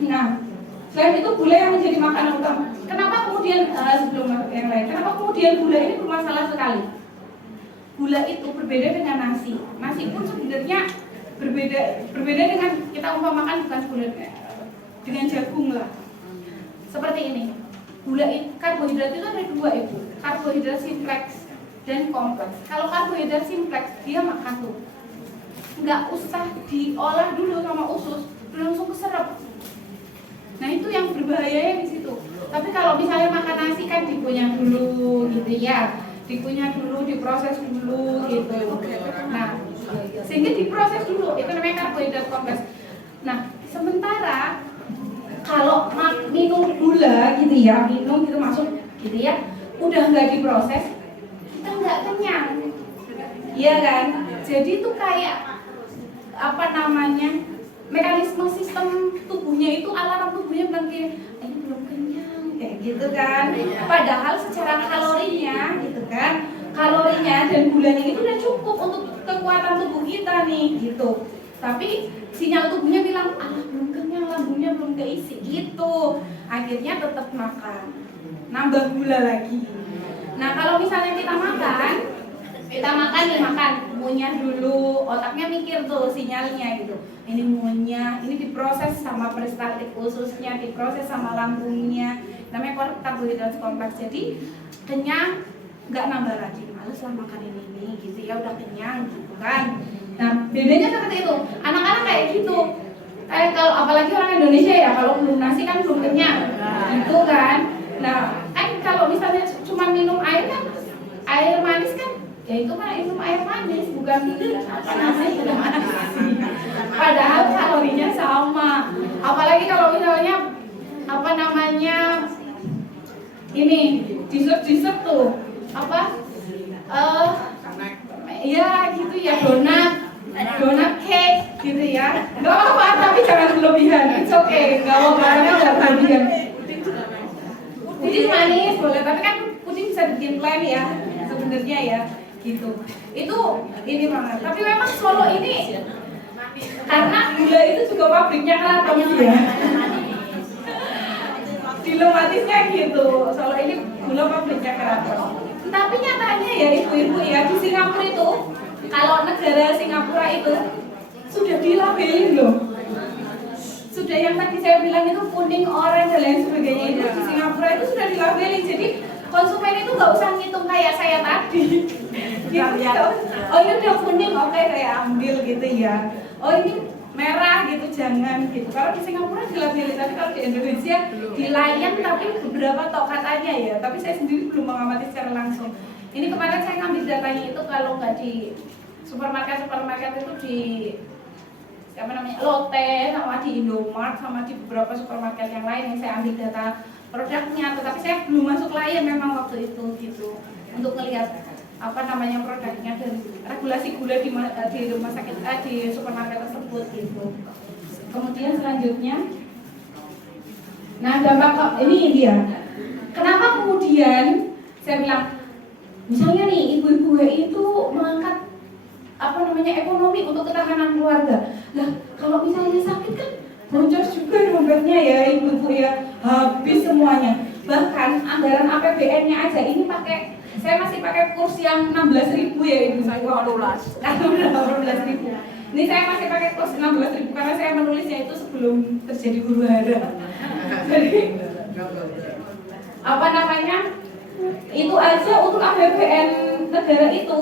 Nah, selain itu gula yang menjadi makanan utama. Kenapa kemudian sebelum masuk yang lain? Kenapa kemudian gula ini bermasalah sekali? Gula itu berbeda dengan nasi. Nasi pun sebenarnya berbeda dengan kita umpamakan bukan gula dengan jagung lah. Seperti ini. Gula itu karbohidrat itu ada 2 ibu. Karbohidrat simpleks dan kompleks. Kalau karbohidrat simpleks dia makan tuh. Nggak usah diolah dulu sama usus, langsung keserap. Nah, itu yang berbahayanya di situ. Tapi kalau misalnya makan nasi kan dikunyah dulu gitu ya. Dikunyah dulu, diproses dulu gitu. Nah, sehingga diproses dulu, itu namanya karbohidrat kompleks. Nah, sementara kalau minum gula gitu ya, minum gitu masuk gitu ya, udah nggak diproses, kita nggak kenyang. Iya kan? Jadi itu kayak mekanisme sistem tubuhnya itu, alarm tubuhnya bilang kayak ini belum kenyang kayak gitu kan. Padahal secara kalorinya gitu kan, kalorinya dan gulanya itu udah cukup untuk kekuatan tubuh kita nih gitu. Tapi sinyal tubuhnya bilang belum kenyang, lambungnya belum keisi gitu. Akhirnya tetap makan, nambah gula lagi. Nah, kalau misalnya kita makan ngunyah dulu, otaknya mikir tuh sinyalnya gitu. Ini ngunyah, ini diproses sama peristaltik ususnya, diproses sama lambungnya. Namanya karbohidrat kompleks. Jadi kenyang, nggak nambah lagi. Males lah makan ini gitu ya, udah kenyang gitu kan. Nah, bedanya seperti itu. Anak-anak kayak gitu. Kalau apalagi orang Indonesia ya, kalau belum nasi kan belum kenyang, gitu kan. Nah, kan kalau misalnya cuma minum air kan, air manis kan, ya itu mah minum air manis, bukan apa namanya. Padahal kalorinya sama. Apalagi kalau misalnya apa namanya ini dessert tuh apa? Ya gitu ya, donat cake gitu ya. Gak apa-apa, tapi jangan berlebihan. It's okay, gak apa-apa, jangan berlebihan. Puding manis boleh, tapi kan puding bisa bikin plan ya, sebenarnya ya, gitu. Itu ini banget. Tapi memang Solo ini karena gula itu juga pabriknya keraton ya. Dilematisnya gitu. Solo ini gula pabriknya keraton. Tapi nyatanya ya ibu-ibu ya, di Singapura itu, kalau negara Singapura itu sudah dilabelin loh. Sudah yang tadi saya bilang itu kuning, oranye dan lain sebagainya itu di Singapura itu sudah dilabelin. Jadi konsumen itu nggak usah ngitung kayak saya tadi. Gitu. Oh ini udah kuning, oke saya ambil gitu ya. Oh ini merah gitu, jangan gitu. Kalau di Singapura dilabelin, tapi kalau di Indonesia dilayang tapi beberapa tok katanya ya. Tapi saya sendiri belum mengamati secara langsung. Ini kemarin saya ngambil datanya itu kalau nggak di supermarket itu di apa namanya Lotte sama di Indomart sama di beberapa supermarket yang lain yang saya ambil data produknya, tetapi saya belum masuk layar memang waktu itu gitu untuk melihat apa namanya produknya dan regulasi gula di rumah sakit di supermarket tersebut gitu. Kemudian selanjutnya, nah dampak ini dia. Kenapa kemudian saya bilang misalnya nih ibu-ibu itu mengangkat apa namanya ekonomi untuk ketahanan keluarga. Lah kalau misalnya sakit kan boncos juga dompetnya ya ibu-ibu ya, habis semuanya. Bahkan anggaran APBN-nya aja ini saya masih pakai kurs yang 16.000 ya ibu. Saya 16.000. Ini saya masih pakai kurs 16.000 karena saya menulisnya itu sebelum terjadi huru hara. Jadi apa namanya? Itu aja untuk APBN negara itu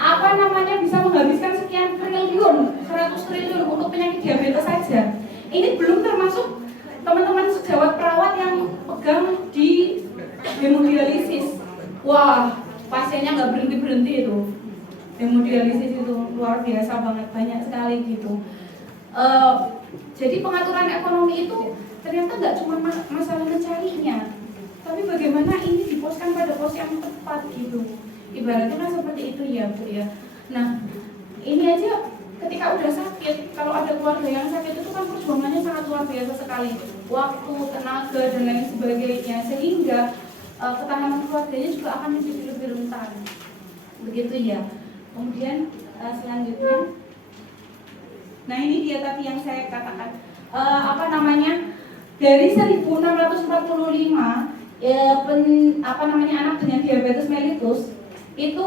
apa namanya bisa menghabiskan sekian triliun, 100 triliun untuk penyakit diabetes saja. Ini belum termasuk teman-teman sejawat perawat yang pegang di hemodialisis. Wah, pasiennya nggak berhenti itu. Hemodialisis itu luar biasa banget, banyak sekali gitu. Jadi pengaturan ekonomi itu ternyata nggak cuma masalah mencarinya, tapi bagaimana ini diposkan pada pos yang tepat gitu. Ibaratnya kan seperti itu ya Bu ya. Nah ini aja ketika udah sakit, kalau ada keluarga yang sakit itu kan perjuangannya sangat luar biasa sekali, waktu, tenaga dan lain sebagainya, sehingga ketahanan keluarganya juga akan menjadi lebih rentan begitu ya. Kemudian selanjutnya, nah ini dia tadi yang saya katakan apa namanya dari 1645 apa namanya anak dengan diabetes mellitus itu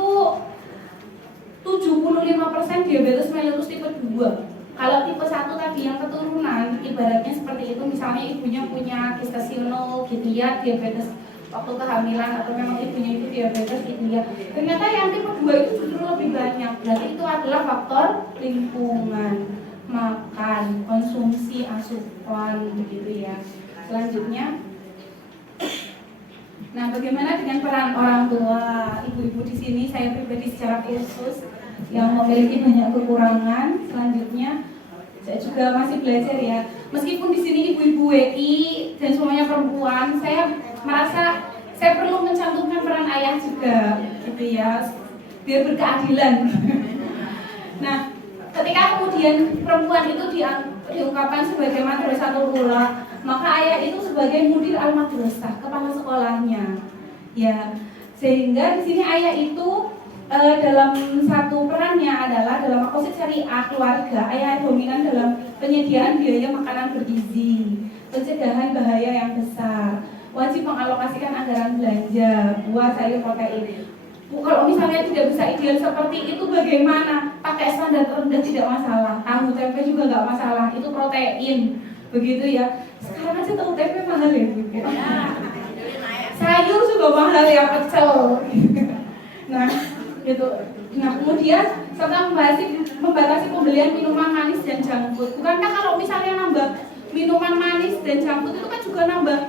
75% diabetes mellitus tipe 2. Kalau tipe 1 tadi yang keturunan, ibaratnya seperti itu, misalnya ibunya punya gestasional gitu ya, diabetes waktu kehamilan atau memang ibunya itu diabetes gitu ya. Ternyata yang tipe 2 itu justru lebih banyak. Berarti itu adalah faktor lingkungan, makan, konsumsi asupan begitu ya. Selanjutnya, nah, bagaimana dengan peran orang tua, ibu-ibu di sini? Saya pribadi secara khusus yang memiliki banyak kekurangan. Selanjutnya, saya juga masih belajar ya. Meskipun di sini ibu-ibu WI dan semuanya perempuan, saya merasa saya perlu mencantumkan peran ayah juga, gitu ya, biar berkeadilan. Nah, ketika kemudian perempuan itu diungkapkan sebagai madrasatul ula, maka ayah itu sebagai mudir al-madrasah, kepala sekolahnya, ya. Sehingga di sini ayah itu dalam satu perannya adalah dalam maqasid syariah keluarga, ayah dominan dalam penyediaan biaya makanan bergizi, pencegahan bahaya yang besar, wajib mengalokasikan anggaran belanja buah, sayur, protein. Kalau misalnya tidak bisa ideal seperti itu bagaimana? Pakai standar rendah tidak masalah, tahu tempe juga nggak masalah, itu protein, begitu ya. Sekarang aja tahu tempe mahal ya, sayur juga mahal ya, pecel. Nah, gitu. Nah, kemudian serta membatasi pembelian minuman manis dan junk food. Bukankah kalau misalnya nambah minuman manis dan junk food itu kan juga nambah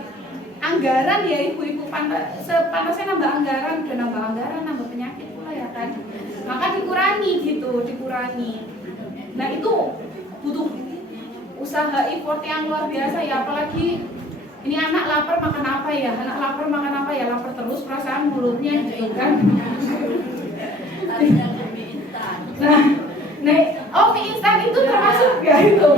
anggaran ya ibu-ibu, sepantasnya nambah anggaran, udah nambah anggaran, nambah penyakit pula ya kan. Maka dikurangi gitu, dikurangi. Nah itu butuh usaha effort yang luar biasa ya, apalagi ini anak lapar makan apa ya, anak lapar makan apa ya, lapar terus perasaan mulutnya gitu kan. Nah, mie instan itu termasuk ya itu.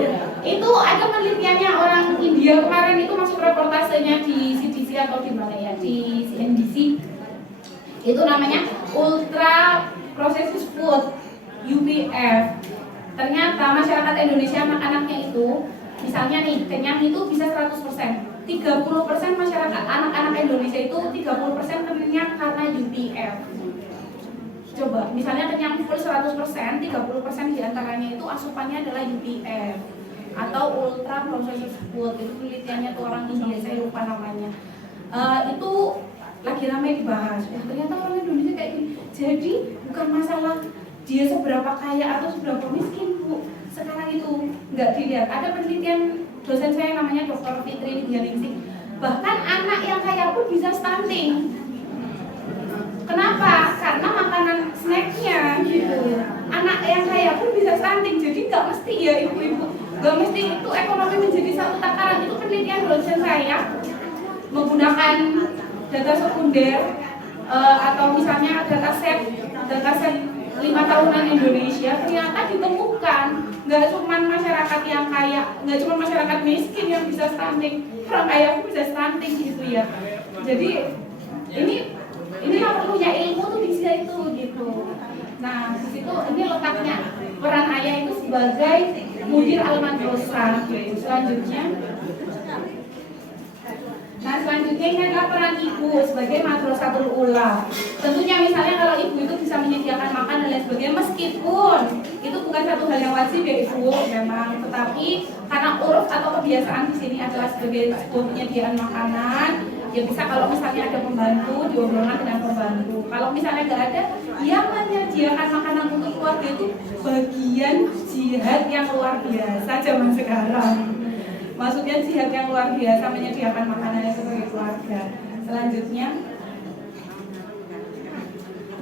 Itu ada penelitiannya orang India kemarin itu masuk reportasenya di CDC atau di mana ya, di CNBC. Itu namanya Ultra Processed Food (UPF). Ternyata masyarakat Indonesia anak-anaknya itu, misalnya nih kenyang itu bisa 100%. 30% masyarakat anak-anak Indonesia itu 30% kenyang karena UPF. Coba, misalnya kenyang full 100%, 30% diantaranya itu asupannya adalah UPF atau Ultra Processed Food. Itu penelitiannya tuh orang India, saya lupa namanya. Itu lagi ramai dibahas. Ternyata orang Indonesia kayak gini. Jadi bukan masalah dia seberapa kaya atau seberapa miskin, Bu. Sekarang itu nggak dilihat. Ada penelitian dosen saya namanya Dr. Fitri Dianingsih. Bahkan anak yang kaya pun bisa stunting. Kenapa? Karena makanan snacknya gitu. Anak yang kaya pun bisa stunting. Jadi nggak mesti ya ibu-ibu, nggak mesti itu ekonomi menjadi satu takaran. Itu penelitian dosen saya menggunakan data sekunder atau misalnya dataset 5 tahunan Indonesia. Ternyata ditemukan nggak cuma masyarakat yang kaya, nggak cuma masyarakat miskin yang bisa stunting, orang kaya pun bisa stunting gitu ya. Jadi ini yang perlunya ilmu tuh di situ gitu. Nah di situ ini letaknya peran ayah itu sebagai mudir al-madrasah gitu. Selanjutnya ini adalah peran ibu sebagai madrasatul ula. Tentunya misalnya kalau ibu itu bisa menyediakan makan dan lain sebagainya, meskipun itu bukan satu hal yang wajib ya ibu memang, tetapi karena uruf atau kebiasaan di sini adalah sebagai sebuah penyediaan makanan, ya bisa kalau misalnya ada pembantu diobrolkan dengan pembantu. Kalau misalnya nggak ada, yang menyediakan makanan untuk keluarga itu bagian jihad yang luar biasa zaman sekarang. Maksudnya jihad yang luar biasa menyediakan makanan sebagai keluarga. Selanjutnya,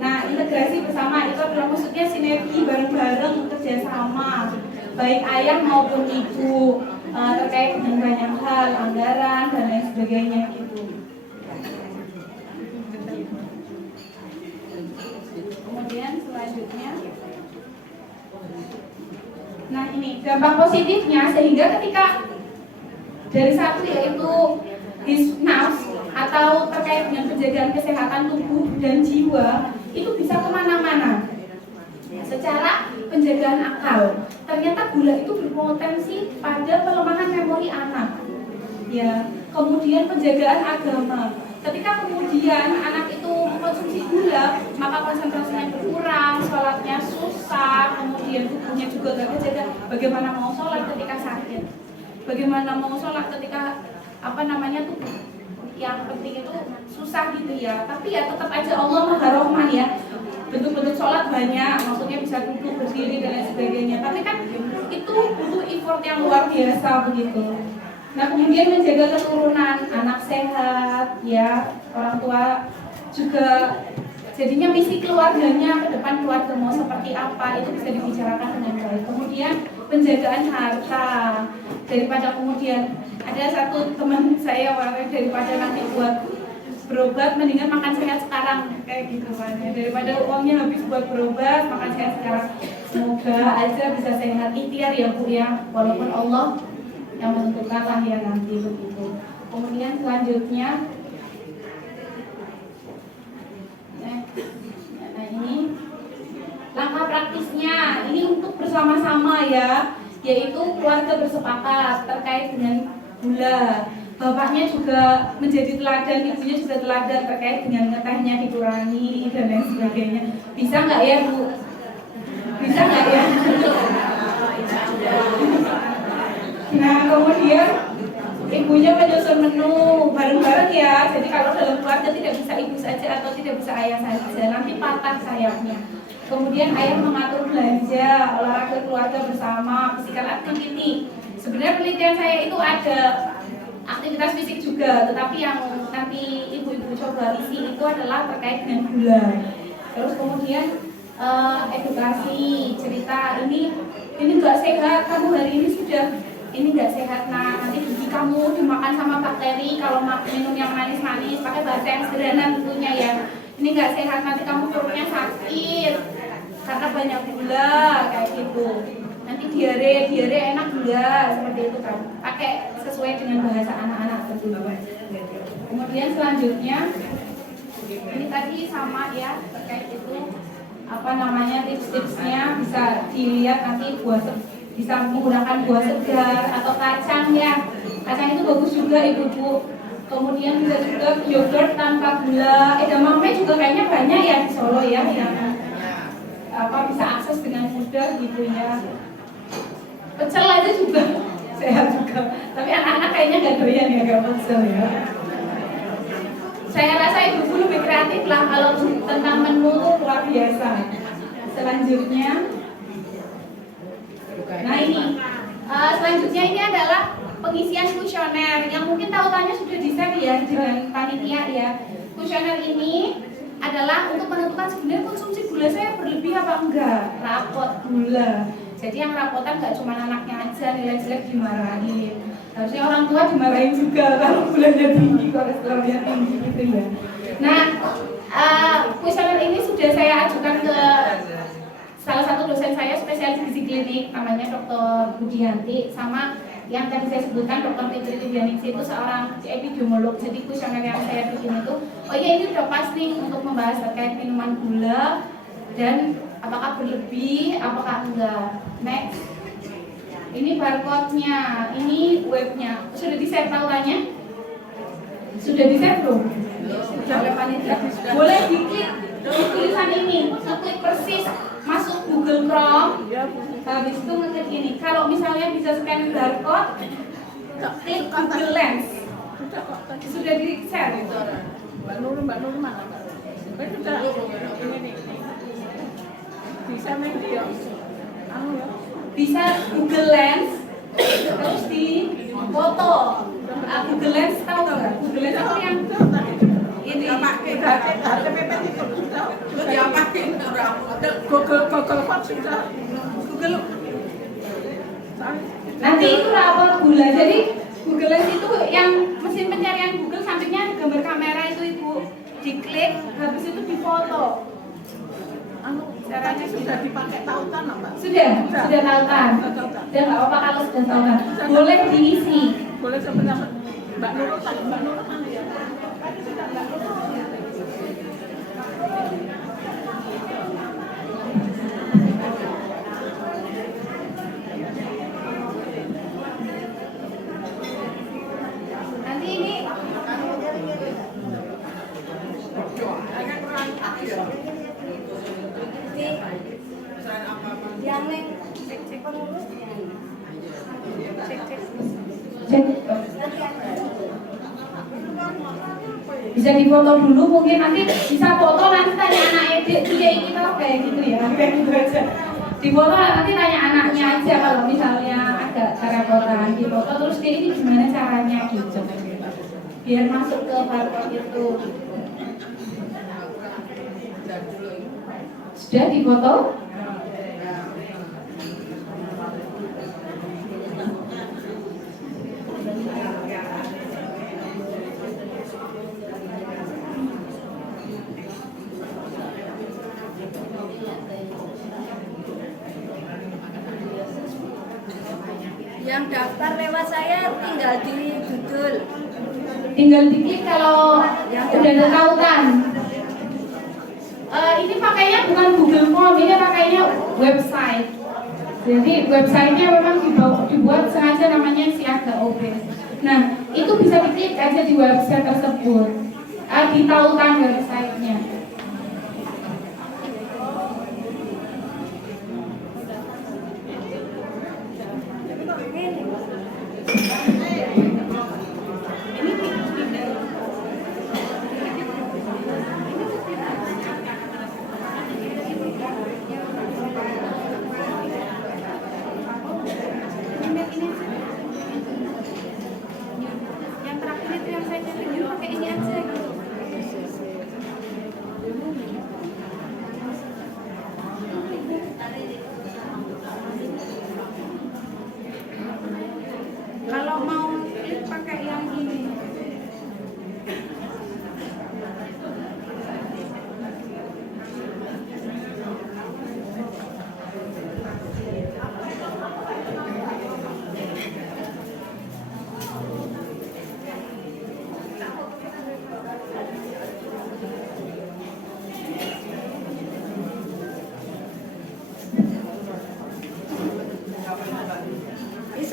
nah integrasi bersama itu adalah maksudnya sinergi bareng-bareng kerjasama baik ayah maupun ibu terkait dengan banyak hal, anggaran dan lain sebagainya gitu. Kemudian selanjutnya, nah ini dampak positifnya sehingga ketika dari satu yaitu disnas atau terkait dengan penjagaan kesehatan tubuh dan jiwa itu bisa kemana-mana. Secara penjagaan akal, ternyata gula itu berpotensi pada pelemahan memori anak. Ya, kemudian penjagaan agama. Ketika kemudian anak itu mengkonsumsi gula, maka konsentrasinya berkurang, sholatnya susah, kemudian tubuhnya juga gak terjaga. Bagaimana mau sholat ketika sakit? Bagaimana mau sholat ketika tuh yang penting itu susah gitu ya. Tapi ya tetap aja Allah Maha Rahman ya. Bentuk-bentuk sholat banyak, maksudnya bisa duduk, berdiri dan lain sebagainya. Tapi kan itu butuh effort yang luar biasa begitu. Nah kemudian menjaga keturunan, anak sehat ya, orang tua juga jadinya misi keluarganya ke depan keluarga mau seperti apa itu bisa dibicarakan dengan baik. Kemudian penjagaan harta, daripada kemudian ada satu teman saya daripada nanti buat berobat mendingan makan sehat sekarang kayak gitu kan ya. Daripada uangnya habis buat berobat, makan sehat sekarang. Semoga aja bisa sehat, ikhtiar ya Bu ya, walaupun Allah yang menentukan lah ya nanti begitu. Kemudian selanjutnya, nah ini langkah praktisnya, ini untuk bersama-sama ya, yaitu keluarga bersepakat terkait dengan gula. Bapaknya juga menjadi teladan, ibunya juga teladan terkait dengan ngetehnya dikurangi dan lain sebagainya. Bisa nggak ya Bu? Bisa nggak ya? Nah kemudian ibunya menyusun menu bareng-bareng ya. Jadi kalau dalam keluarga tidak bisa ibu saja atau tidak bisa ayah saja, nanti patah sayapnya. Kemudian ayah mengatur belanja, olahraga keluarga bersama, physical activity. Sebenarnya penelitian saya itu ada aktivitas fisik juga, tetapi yang nanti ibu-ibu coba isi itu adalah terkait dengan gula. Terus kemudian edukasi, cerita ini nggak sehat, kamu hari ini sudah ini nggak sehat, nah nanti gigi kamu dimakan sama bakteri kalau minum yang manis-manis, pakai bahasa yang sederhana tentunya ya. Ini nggak sehat, nanti kamu perutnya sakit karena banyak gula kayak gitu. Nanti diare enak enggak, seperti itu kan. Pakai sesuai dengan bahasa anak-anak tentunya. Kemudian selanjutnya ini tadi sama ya terkait itu tips-tipsnya bisa dilihat nanti bisa menggunakan buah segar atau kacang ya. Kacang itu bagus juga ibu-ibu. Kemudian bisa juga yogurt tanpa gula. Edamame juga kayaknya banyak ya di Solo ya yang bisa akses dengan mudah gitu ya. Pecel aja juga sehat juga. Tapi anak-anak kayaknya nggak doyan ya kalau pecel ya. Saya rasa ibu lebih kreatif lah kalau tentang menu luar biasa. Selanjutnya, nah ini selanjutnya ini adalah pengisian kuesioner yang mungkin tautannya sudah di-share ya dengan panitia ya. Kuesioner ini adalah untuk menentukan sebenarnya konsumsi gula saya berlebih apa enggak, rapot gula. Jadi yang rapotan nggak cuma anaknya aja, nilai jelek dimarahin. Harusnya orang tua dimarahin juga kalau gulanya tinggi, kolesterolnya tinggi gitu ya. Nah, kuesioner ini sudah saya ajukan ke salah satu dosen saya spesialis gizi klinik, namanya Dr. Budianti, sama yang tadi saya sebutkan Dr. Fitri Tidianingsih itu seorang epidemiolog. Jadi kuesioner yang saya bikin itu, oh iya ini udah pas nih untuk membahas terkait minuman gula dan apakah berlebih, apakah enggak. Next, ini barcode-nya, ini webnya. Sudah di-share tautannya? Sudah di-share belum? Sudah oleh panitia. Boleh diklik tulisan ini, klik persis masuk Google Chrome. Habis itu ngeklik ini. Kalau misalnya bisa scan barcode, klik Google Lens. Sudah di-share itu. Mbak Nur mana? Sudah. Ini nih. Bisa media. Bisa Google Lens terus di foto. Google Lens tahu nggak? Google Lens itu yang ini HTTP itu sudah diapain orang Google Foto sudah Google nanti itu rapor gula. Jadi Google Lens itu yang mesin pencarian Google sampingnya ada gambar kamera itu ibu, diklik habis itu difoto. Caranya sudah dipakai tautan apa? Sudah tautan. Dan nggak apa-apa kalau sudah tautan. Boleh diisi. Boleh sebenarnya Mbak Nur mana ya? Tadi sudah Mbak Nur. Nanti ini yang cek pengurus cek. Bisa difoto dulu, mungkin nanti bisa foto, nanti tanya anak dia ini kalau kayak gitu ya, kayak gitu aja. Difoto nanti tanya anaknya aja kalau misalnya agak kerepotan, difoto terus dia ini gimana caranya gitu, biar masuk ke barcode itu. Sudah difoto? yang daftar lewat saya tinggal di judul. Tinggal diklik kalau udah ada tautan. Ini pakainya bukan Google Form, ini pakainya website. Jadi websitenya memang dibuat sengaja namanya Siaga OB. Nah, itu bisa diklik aja di website tersebut. Di tautan websitenya.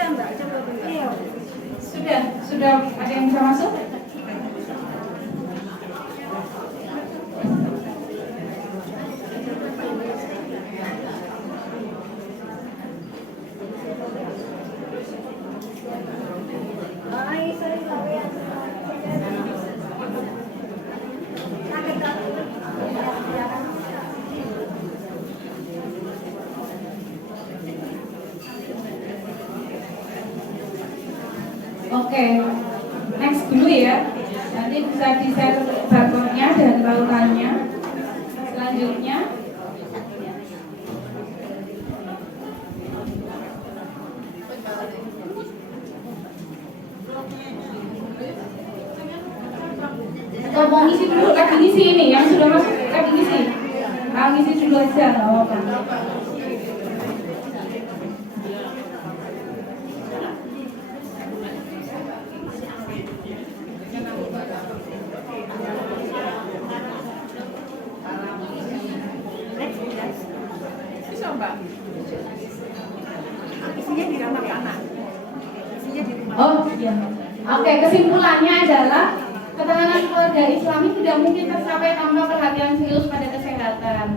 Bisa Mbak, coba Mbak. Iya. Sudah ada yang bisa masuk? Oke, next dulu ya. Nanti bisa di-share barcode-nya dan tautannya. Selanjutnya, atau mau ngisi dulu, lagi ngisi ini yang sudah masuk, lagi ngisi. Ngisi dulu aja, nggak apa-apa. Bisa Mbak. Isinya di kamar kanan. Isinya di rumah. Oh iya. Oke, kesimpulannya adalah ketahanan keluarga Islami tidak mungkin tercapai tanpa perhatian serius pada kesehatan.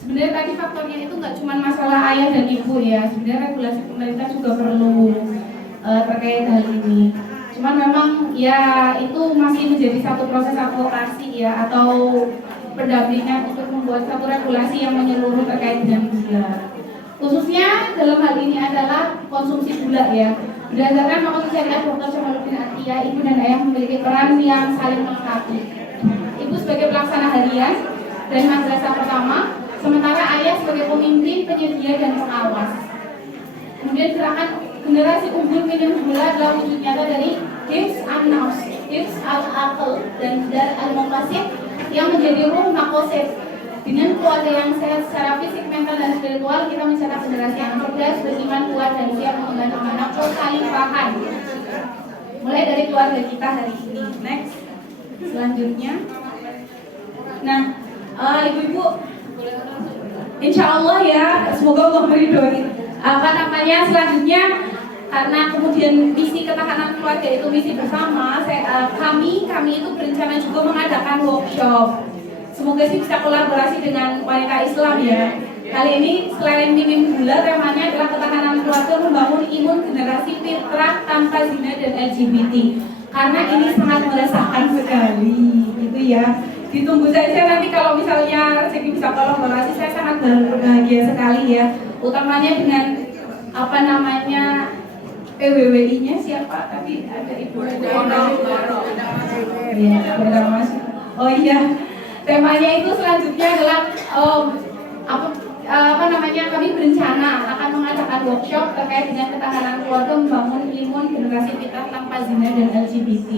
Sebenarnya tadi faktornya itu nggak cuma masalah ayah dan ibu ya. Sebenarnya regulasi pemerintah juga perlu terkait hal ini. Cuman memang ya itu masih menjadi satu proses advokasi ya atau pendampingan untuk membuat satu regulasi yang menyeluruh terkait dengan gula. Khususnya dalam hal ini adalah konsumsi gula ya. Berdasarkan Fakultas Syariah Dr. Jamaluddin Atiyah, ibu dan ayah memiliki peran yang saling melengkapi. Ibu sebagai pelaksana harian dan madrasah pertama, sementara ayah sebagai pemimpin, penyedia dan pengawas. Kemudian gerakan generasi unggul minum gula adalah wujud nyata dari Hifz an-Nafs, Hifz al-Aql dan Dar al-Maqasid yang menjadi ruh makosid. Dengan keluarga yang sehat secara fisik, mental, dan spiritual, kita mencetak generasi yang cerdas, beriman kuat, dan siap mengemban amanah kekhalifahan. Mulai dari keluarga kita hari ini. Next, selanjutnya. Nah, ibu-ibu, insya Allah ya, semoga Allah meridhoi. Selanjutnya, karena kemudian misi ketahanan keluarga itu misi bersama, kami itu berencana juga mengadakan workshop. Semoga sih bisa kolaborasi dengan wanita Islam ya. Kali ini selain minim gula, temanya adalah ketahanan keluarga membangun imun generasi fitrah tanpa zina dan LGBT. Karena ini sangat merasakan sekali, gitu ya. Ditunggu saja nanti kalau misalnya rezeki bisa kolaborasi, saya sangat berbahagia sekali ya. Utamanya dengan PWWI-nya siapa tadi ada ibu Oh iya. Temanya itu selanjutnya adalah kami berencana akan mengadakan workshop terkait dengan ketahanan keluarga membangun imun generasi fitrah tanpa zina dan LGBT.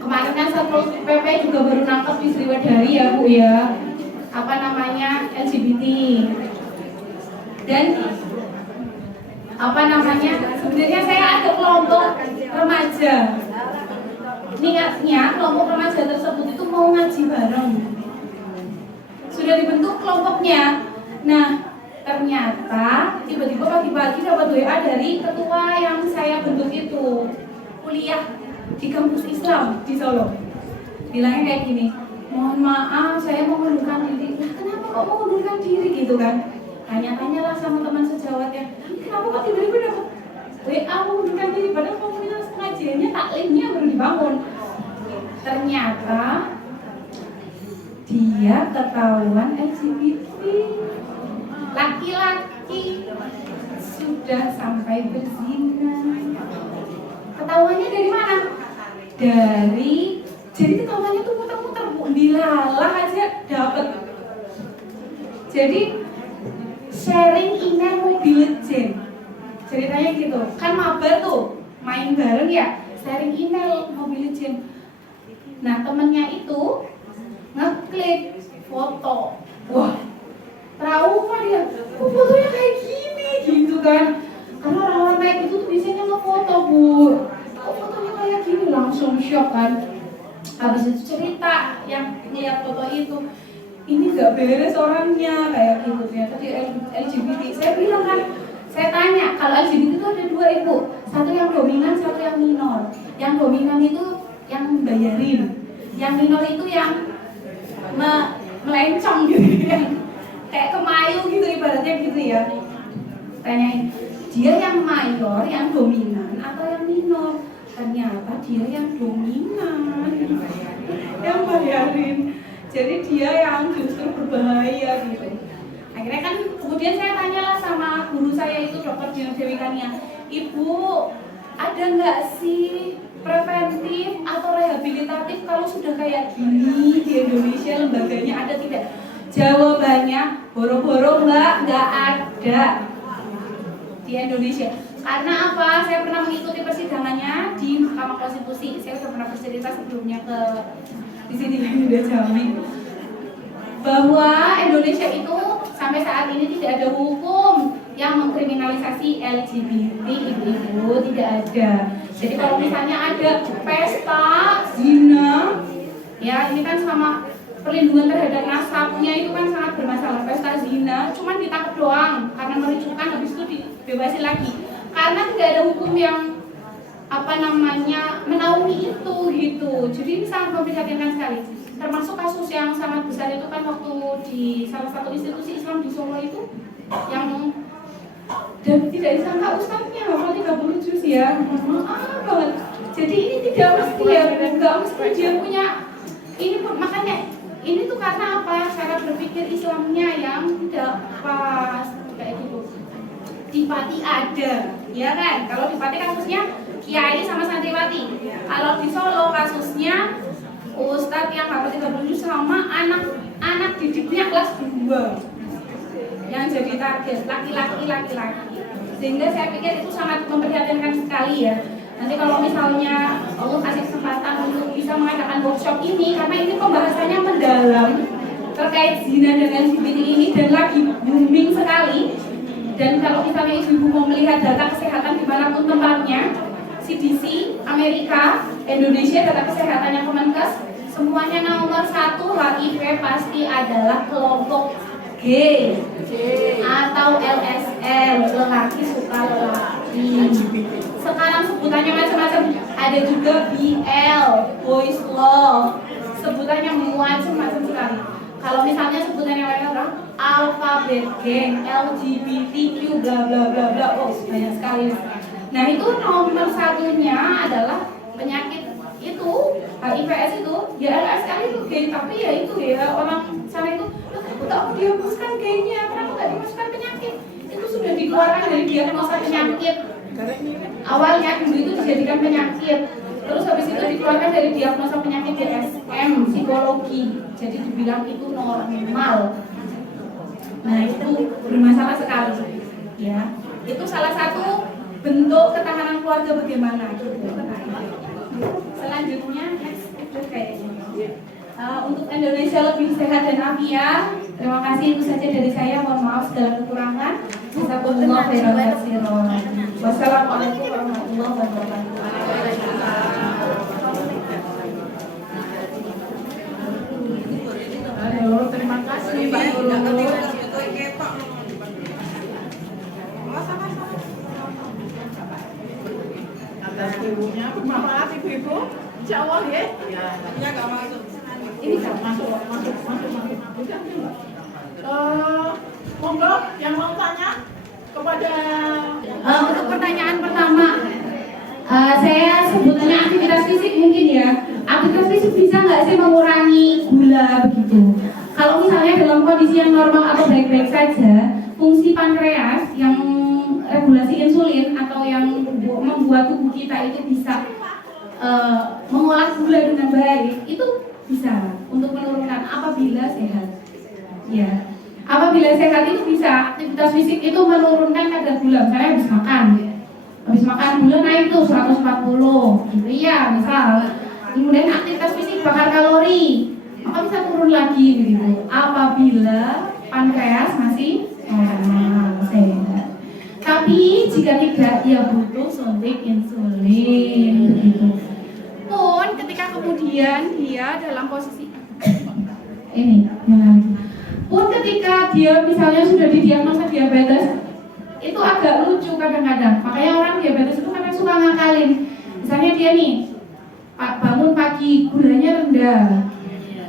Kemarin kan Satpol PP juga baru nangkep di Sriwedari ya Bu ya, LGBT. Dan sebenarnya saya ada kelompok remaja. Niatnya kelompok remaja tersebut itu mau ngaji bareng. Sudah dibentuk kelompoknya. Nah, ternyata tiba-tiba pagi-pagi dapat WA dari ketua yang saya bentuk itu, kuliah di kampus Islam di Solo. Bilangnya kayak gini, mohon maaf saya mau mengundurkan diri. Nah, kenapa kok mau mengundurkan diri gitu kan? Tanya-tanyalah sama teman sejawatnya, kenapa kok tiba-tiba dapat WA mau mengundurkan diri padahal komunitas pengajiannya taklimnya baru dibangun. Ternyata dia ketahuan LGBT, laki-laki sudah sampai berzina. Ketahuannya dari mana? Jadi ketahuannya tuh muter-muter Bu, dilalah aja dapat. Jadi sharing email Mobile Legends, ceritanya gitu. Kan mabar tuh, main bareng ya, sharing email Mobile Legends. Nah temennya itu ngeklik foto, wah trauma dia, kok fotonya kayak gini gitu kan. Karena orang-orang kayak gitu tuh biasanya ngefoto Bu, kok fotonya kayak gini, langsung shock kan. Habis itu cerita yang ngeliat foto itu, ini gak beres orangnya kayak gitu, ternyata di LGBT. Saya bilang kan, saya tanya, kalau LGBT itu ada dua Ibu, satu yang dominan, satu yang minor. Yang dominan itu yang bayarin, yang minor itu yang melencong gitu, yang kayak kemayu gitu ibaratnya gitu ya. Tanyain, dia yang mayor, yang dominan atau yang minor? Ternyata dia yang dominan, yang bayarin. Jadi dia yang justru berbahaya gitu. Akhirnya kan kemudian saya tanyalah sama guru saya itu, Dr. Dina Dewi Kania, Ibu, ada nggak sih preventif atau rehabilitatif kalau sudah kayak gini di Indonesia, lembaganya ada tidak? Jawabannya boro-boro nggak ada di Indonesia. Karena apa? Saya pernah mengikuti persidangannya di Mahkamah Konstitusi. Saya sudah pernah bercerita sebelumnya di sini udah jamin bahwa Indonesia itu sampai saat ini tidak ada hukum yang mengkriminalisasi LGBT, ibu-ibu, tidak ada. Jadi kalau misalnya ada pesta zina, ya ini kan sama perlindungan terhadap nasabnya itu kan sangat bermasalah. Pesta zina cuman ditangkap doang karena mericukan, habis itu dibebasin lagi. Karena tidak ada hukum yang menaungi itu gitu. Jadi ini sangat memprihatinkan sekali. Termasuk kasus yang sangat besar itu kan waktu di salah satu institusi Islam di Solo itu yang dan tidak disangka ustadznya hafal 30 juz ya. Maaf banget. Jadi ini tidak mesti ya, enggak mesti dia punya ini pun, makanya ini tuh karena apa? Cara berpikir Islamnya yang tidak pas kayak gitu. Di Pati ada, ya kan? Kalau di Pati kasusnya kiai sama santriwati. Kalau di Solo kasusnya ustadz yang hafal 30 juz sama anak didiknya kelas 2 yang jadi target laki-laki. Sehingga saya pikir itu sangat memprihatinkan sekali ya. Nanti kalau misalnya Allah kasih kesempatan untuk bisa mengadakan workshop ini, karena ini pembahasannya mendalam terkait zina dan LGBT ini dan lagi booming sekali. Dan kalau misalnya ibu-ibu mau melihat data kesehatan dimanapun tempatnya, CDC, Amerika, Indonesia, data kesehatannya Kemenkes, semuanya nomor 1 HIV pasti adalah kelompok G atau LSM, lelaki suka lelaki. Sekarang sebutannya macam-macam, ada juga BL, boys love, sebutannya macam-macam sekali. Kalau misalnya sebutannya lain orang alfabet geng, LGBTQ, bla bla bla bla, oh banyak sekali. Nah itu nomor 1-nya adalah penyakit itu, HIVS itu, ya LSM itu gay, tapi ya itu ya orang sana itu, aku tak mau dihapuskan gaynya, kenapa nggak dimasukkan penyakit? Itu sudah dikeluarkan dari diagnosa penyakit. Awalnya dulu itu dijadikan penyakit, terus habis itu dikeluarkan dari diagnosa penyakit DSM, psikologi, jadi dibilang itu normal. Nah itu bermasalah sekali, ya. Itu salah satu bentuk ketahanan keluarga bagaimana gitu. Selanjutnya next itu kayaknya untuk Indonesia lebih sehat dan afiat. Terima kasih, itu saja dari saya. Mohon maaf segala kekurangan. Jazakumullah khairan katsiran. Wassalamualaikum warahmatullahi wabarakatuh. Halo, terima kasih Pak Guru. Atas ibunya, maaf ibu-ibu. Insya Allah ya. Ya nggak masuk. Ini nggak masuk. Monggo yang mau tanya kepada. Untuk pertanyaan pertama, saya sebutannya aktivitas fisik mungkin ya. Aktivitas fisik bisa nggak sih mengurangi gula begitu? Kalau misalnya dalam kondisi yang normal atau baik-baik saja, fungsi pankreas yang regulasi insulin atau yang membuat tubuh kita itu bisa mengolah gula dengan baik, itu bisa untuk menurunkan apabila sehat. Ya, apabila sehat itu bisa aktivitas fisik itu menurunkan kadar gula. Misalnya habis makan gula naik tuh 140, gitu ya misal. Kemudian aktivitas fisik bakar kalori, maka bisa turun lagi begitu. Apabila pankreas masih sehat. Tapi jika tidak, ya butuh suntik insulin begitu. Pun ketika kemudian dia dalam posisi ini, pun ketika dia misalnya sudah didiagnosa diabetes, itu agak lucu kadang-kadang. Makanya orang diabetes itu kadang suka ngakalin. Misalnya dia nih, bangun pagi gulanya rendah.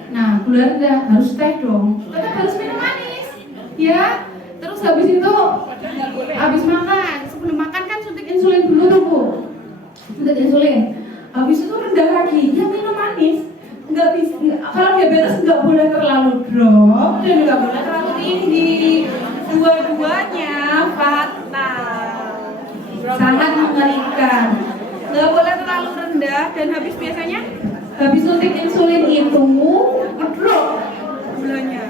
Nah, gula rendah harus teh dong. Tetap harus minum manis. Ya. Terus habis itu habis makan, sebelum makan kan suntik insulin dulu tuh, Bu. Suntik insulin. Habis itu rendah lagi, ya minum manis. Nggak bisa, kalau diabetes nggak boleh terlalu drop dan nggak boleh terlalu tinggi. Dua-duanya fatal, sangat mengerikan. Nggak boleh terlalu rendah dan habis suntik insulin itu ngedrop gulanya,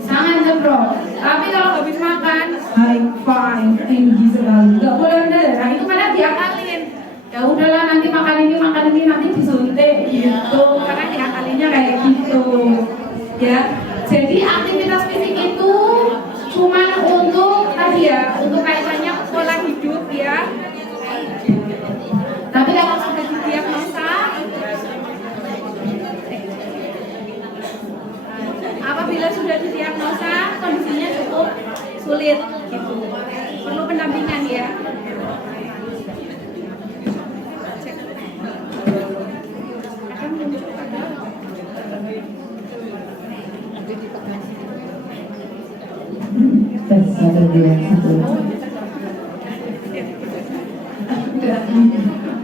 sangat ngedrop. Tapi kalau habis makan high five tinggi sekali, nggak boleh rendah. Nah itu karena diakalin. Ya udahlah nanti makan ini nanti disuntik gitu, karena diakalinya kayak gitu ya. Jadi aktivitas fisik itu cuma untuk tadi ya, untuk kaitannya pola hidup ya. Tapi kalau sudah didiagnosa, apabila sudah didiagnosa kondisinya cukup sulit gitu, perlu pendampingan ya.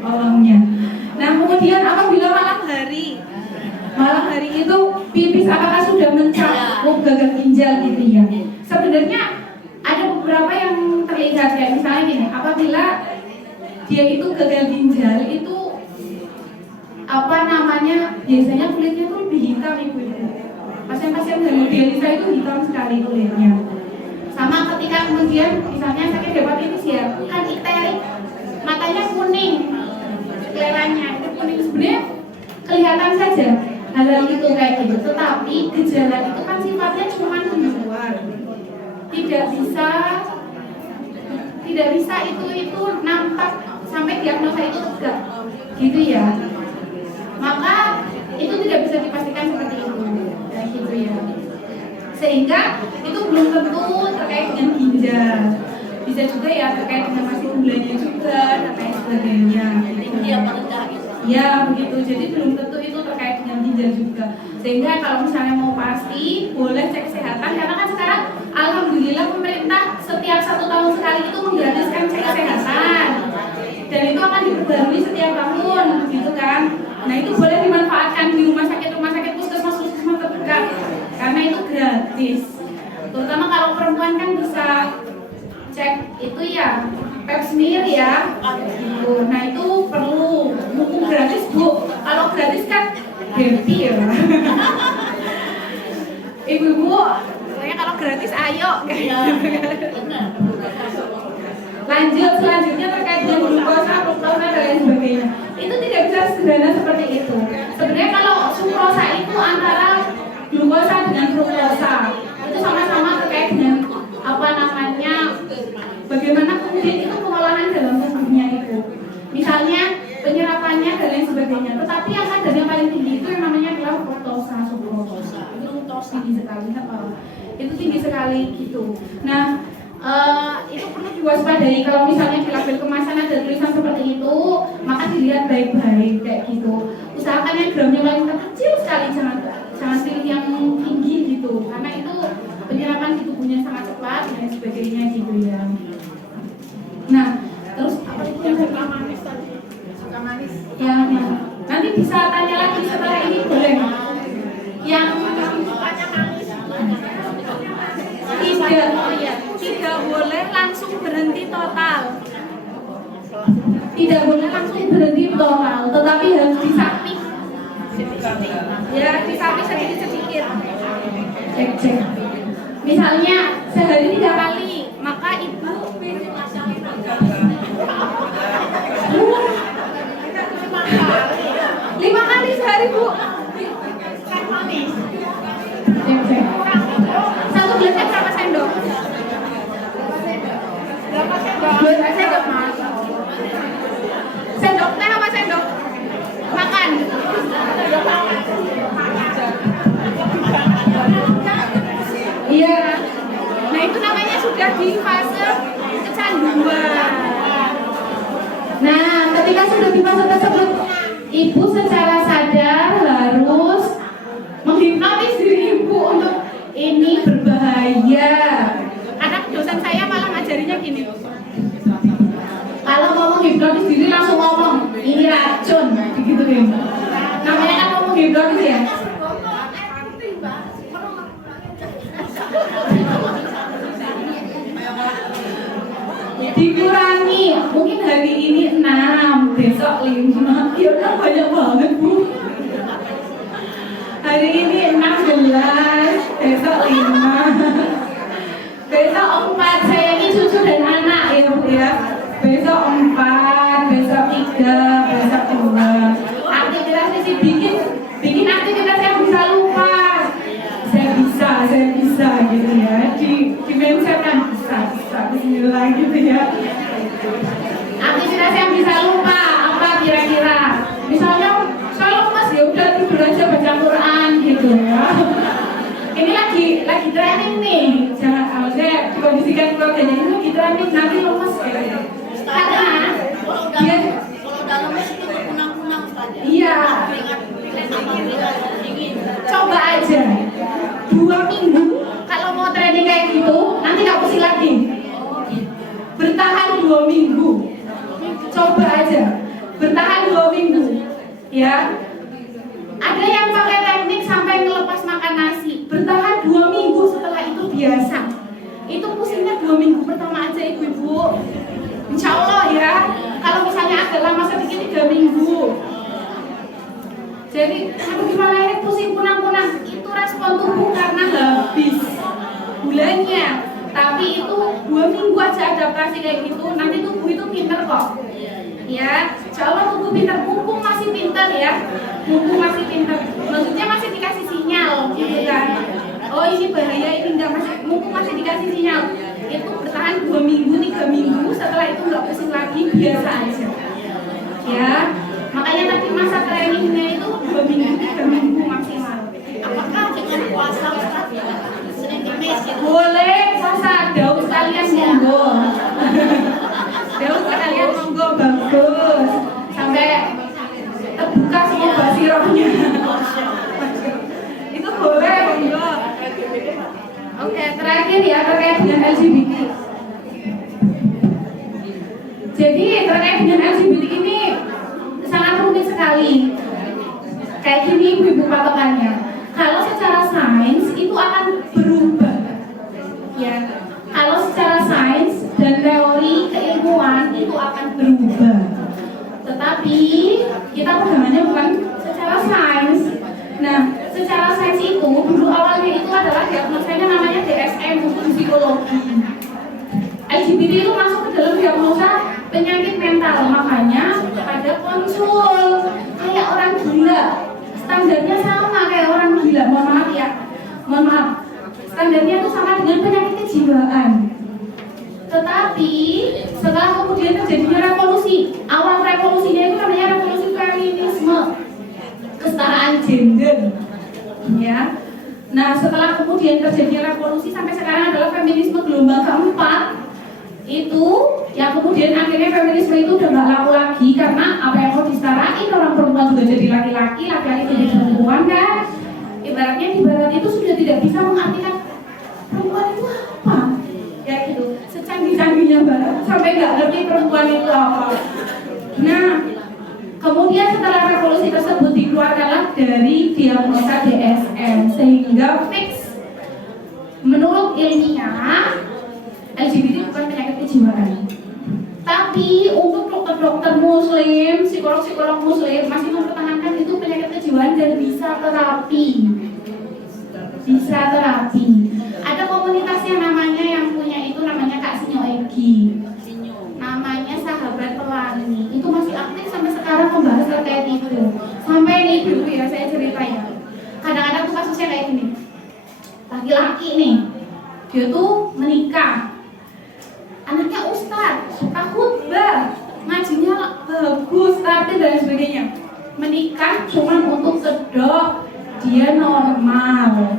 Olongnya. Nah kemudian apabila malam hari itu pipis apakah sudah mencakup gagal ginjal gitu ya? Sebenarnya ada beberapa yang terlihat ya, misalnya gini, apabila dia itu gagal ginjal itu biasanya kulitnya tuh lebih hitam ibu-ibu. Pasien-pasien hemodialisa itu hitam sekali kulitnya. Sama ketika kemudian misalnya sakit hepatitis ya, kan ikterik, matanya kuning, seleranya itu kuning, sebenarnya kelihatan saja hal-hal itu kayak gitu. Tetapi gejala itu kan sifatnya cuma di luar, tidak bisa itu nampak sampai diagnosa itu tegak, gitu ya. Maka itu tidak bisa dipastikan seperti itu, kayak gitu ya. Sehingga itu belum tentu terkait dengan ginjal, bisa juga ya terkait dengan masih gulanya juga dan lain sebagainya. Tinggi apa rendah gitu. Ya begitu, jadi belum tentu itu terkait dengan ginjal juga. Sehingga kalau misalnya mau pasti, boleh cek kesehatan, karena kan sekarang alhamdulillah pemerintah setiap 1 tahun sekali itu menggratiskan cek kesehatan, dan itu akan diperbarui setiap tahun, gitu kan. Nah itu boleh dimanfaatkan di rumah sakit puskesmas terdekat, karena itu gratis. Terutama kalau perempuan kan bisa cek itu ya, pap smear ya, gitu. Nah itu perlu, mumpung gratis Bu. Kalau gratis kan happy ya. Ibu-ibu, pokoknya kalau gratis ayo kayak gitu. Lanjut, selanjutnya terkait dengan glukosa, fruktosa dan lain sebagainya. Itu tidak bisa sederhana seperti itu. Sebenarnya kalau sukrosa itu antara glukosa dengan fruktosa itu sama-sama terkait dengan bagaimana kemudian itu pengolahan dalam tubuhnya itu. Misalnya penyerapannya dan lain sebagainya. Tetapi yang kadar yang paling tinggi itu yang namanya adalah fruktosa, sukrosa. Itu tinggi sekali, itu tinggi sekali gitu. Nah, itu perlu diwaspadai. Kalau misalnya di label kemasan ada tulisan seperti itu, maka dilihat baik-baik kayak gitu. Usahakan yang gramnya paling kecil sekali, jangan pilih yang tinggi gitu, karena itu penyerapan di tubuhnya sangat cepat dan sebagainya gitu ya. Nah, terus apa itu yang suka manis tadi? Suka manis? Ya, nanti bisa tanya lagi setelah ini boleh. Yang sukanya manis? Tidak boleh langsung berhenti total. Tidak boleh langsung berhenti total, tetapi harus disapih. Ya, disapih sedikit-sedikit. Cek. Misalnya sehari 3 kali, maka ibu 5 kali sehari Bu. Cek. 1 gelasnya berapa sendok? Berapa sendok? 2 sendok Mas. Sendok teh apa sendok makan? Iya. Nah itu namanya sudah di fase kecanduan. Nah sudah di fase tersebut, ibu secara sadar harus menghipnotis diri ibu untuk ini berbahaya. Karena dosen saya malah ngajarinya gini. Kalau ngomong hipnotis diri langsung ngomong ini racun, begitu ya. Namanya kan ngomong hipnotis ya. Dikurangi, mungkin hari ini 6, besok 5. Ya kan banyak banget Bu. Hari ini 16, besok 5. Besok 4, sayangi cucu dan anak ya Bu ya. Besok 4, besok 3, besok 2. Aktivitasnya sih bikin aktivitas yang bisa lupa. Saya bisa gitu ya. Di mindsetkan bisa bismillah gitu ya. Aktivitas yang bisa lupa apa kira-kira? Misalnya kalau Mas ya udah tidur aja baca Quran gitu ya. Ini lagi training nih. Jangan saya dikondisikan keluarganya ini lagi training nanti lemes gitu. Karena dia kalau dalam mes itu berkunang-kunang Ustaz. iya. Coba aja 2 minggu kalau mau training kayak gitu nanti nggak pusing lagi. Bertahan 2 minggu. Coba aja bertahan 2 minggu ya. Ada yang pakai teknik sampai ngelepas makan nasi. Bertahan 2 minggu, setelah itu biasa. Itu pusingnya 2 minggu pertama aja ibu-ibu. Insya Allah ya. Kalau misalnya agak lama sedikit 3 minggu. Jadi, aduh gimana ini pusing punang-punang. Itu respon tubuh karena habis bulannya. Tapi itu 2 minggu aja adaptasi kayak gitu. Nanti tubuh itu pinter kok. Ya, insya Allah tubuh pinter. Mumpung masih pinter ya. Mumpung masih pinter. Maksudnya masih dikasih sinyal gitu kan. Oh ini bahaya, ini enggak, mumpung masih dikasih sinyal. Itu bertahan 2 minggu, 3 minggu. Setelah itu nggak pusing lagi, biasa aja. Ya, makanya tadi masa trainingnya itu 2 minggu, 3 minggu maksimal. Apakah dengan puasa Ustaz? Senin Kamis gitu? Boleh puasa, daun sekalian monggo. Daun sekalian monggo, bagus. Sampai terbuka semua basirohnya. Itu boleh monggo. Oke, terakhir ya terkait dengan LGBT. Jadi terkait dengan LGBT ini sangat rumit sekali. Kayak gini ibu-ibu patokannya. Kalau secara sains itu akan berubah. Ya, kalau secara sains dan teori keilmuan itu akan berubah. Tetapi kita pegangannya bukan secara sains. Nah, secara sains itu dulu awalnya itu adalah diagnosanya namanya DSM untuk psikologi. LGBT itu masuk ke dalam diagnosa penyakit mental, makanya ada konsul kayak orang gila. Standarnya sama kayak orang gila, mohon maaf ya. Mohon maaf. Standarnya itu sama dengan penyakit kejiwaan. Tetapi setelah kemudian terjadinya revolusi, awal revolusinya itu namanya revolusi feminisme, kesetaraan gender. Ya. Nah, setelah kemudian terjadinya revolusi sampai sekarang adalah feminisme gelombang keempat. Itu yang kemudian akhirnya feminisme itu udah nggak laku lagi karena apa yang mau disetarain, orang perempuan juga jadi laki-laki, laki-laki jadi perempuan kan. Ibaratnya di barat itu sudah tidak bisa mengartikan perempuan itu apa, ya gitu. Secanggih-canggihnya barat sampai nggak ngerti perempuan itu apa. Nah, kemudian setelah revolusi tersebut dikeluarkanlah dari diagnosa DSM sehingga fix menurut ilmiah LGBT bukan penyakit kejiwaan. Tapi untuk dokter-dokter muslim, psikolog-psikolog muslim masih mempertahankan itu penyakit kejiwaan dan bisa terapi. Bisa terapi. Ada komunitas yang namanya yang punya itu namanya Kak Sinyo Egi. Namanya Sahabat Pelangi. Itu masih aktif sampai sekarang membahas terkait itu. Sampai nih dulu ya saya ceritain. Kadang-kadang tuh kasusnya kayak gini. Laki-laki nih, dia tuh menikah. Anaknya ustadz, suka khutbah, ngajinya bagus, tapi dan sebagainya. Menikah cuma untuk kedok, dia normal,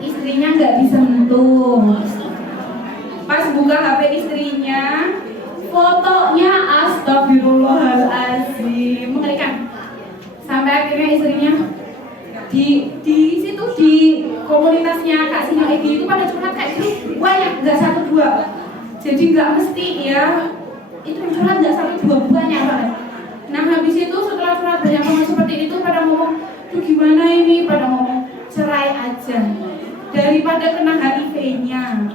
istrinya nggak disentuh. Pas buka HP istrinya, fotonya astagfirullahaladzim. istrinya di situ di komunitasnya Kak Sino Egi itu pada curhat kayak gitu banyak, nggak 1-2. Jadi nggak mesti ya itu curhat nggak 1-2, banyak banget. Nah habis itu setelah curhat banyak banget seperti itu pada ngomong tuh gimana ini, pada ngomong cerai aja daripada kena HIV-nya,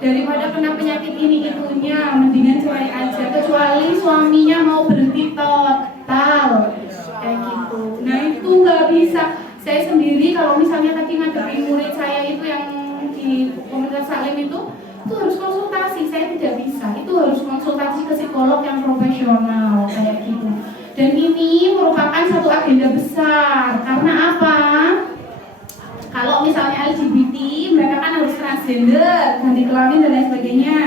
daripada kena penyakit ini itunya, mendingan cerai aja, kecuali suaminya mau berhenti total kayak gitu. Nah itu nggak bisa. Saya sendiri kalau misalnya tadi ngadepin murid saya itu yang di komunitas Salim itu harus konsultasi. Saya tidak bisa, itu harus konsultasi ke psikolog yang profesional kayak gitu. Dan ini merupakan satu agenda besar. Karena apa? Kalau misalnya LGBT, mereka kan harus transgender, ganti kelamin dan lain sebagainya.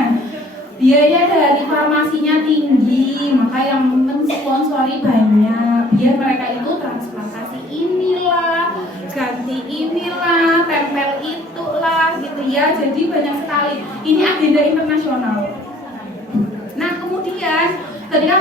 Biaya dari farmasinya tinggi, maka yang mensponsori banyak. Biar mereka itu transplantasi inilah, ganti inilah, tempel itulah, gitu ya. Jadi banyak sekali. Ini agenda internasional. Nah kemudian, ketika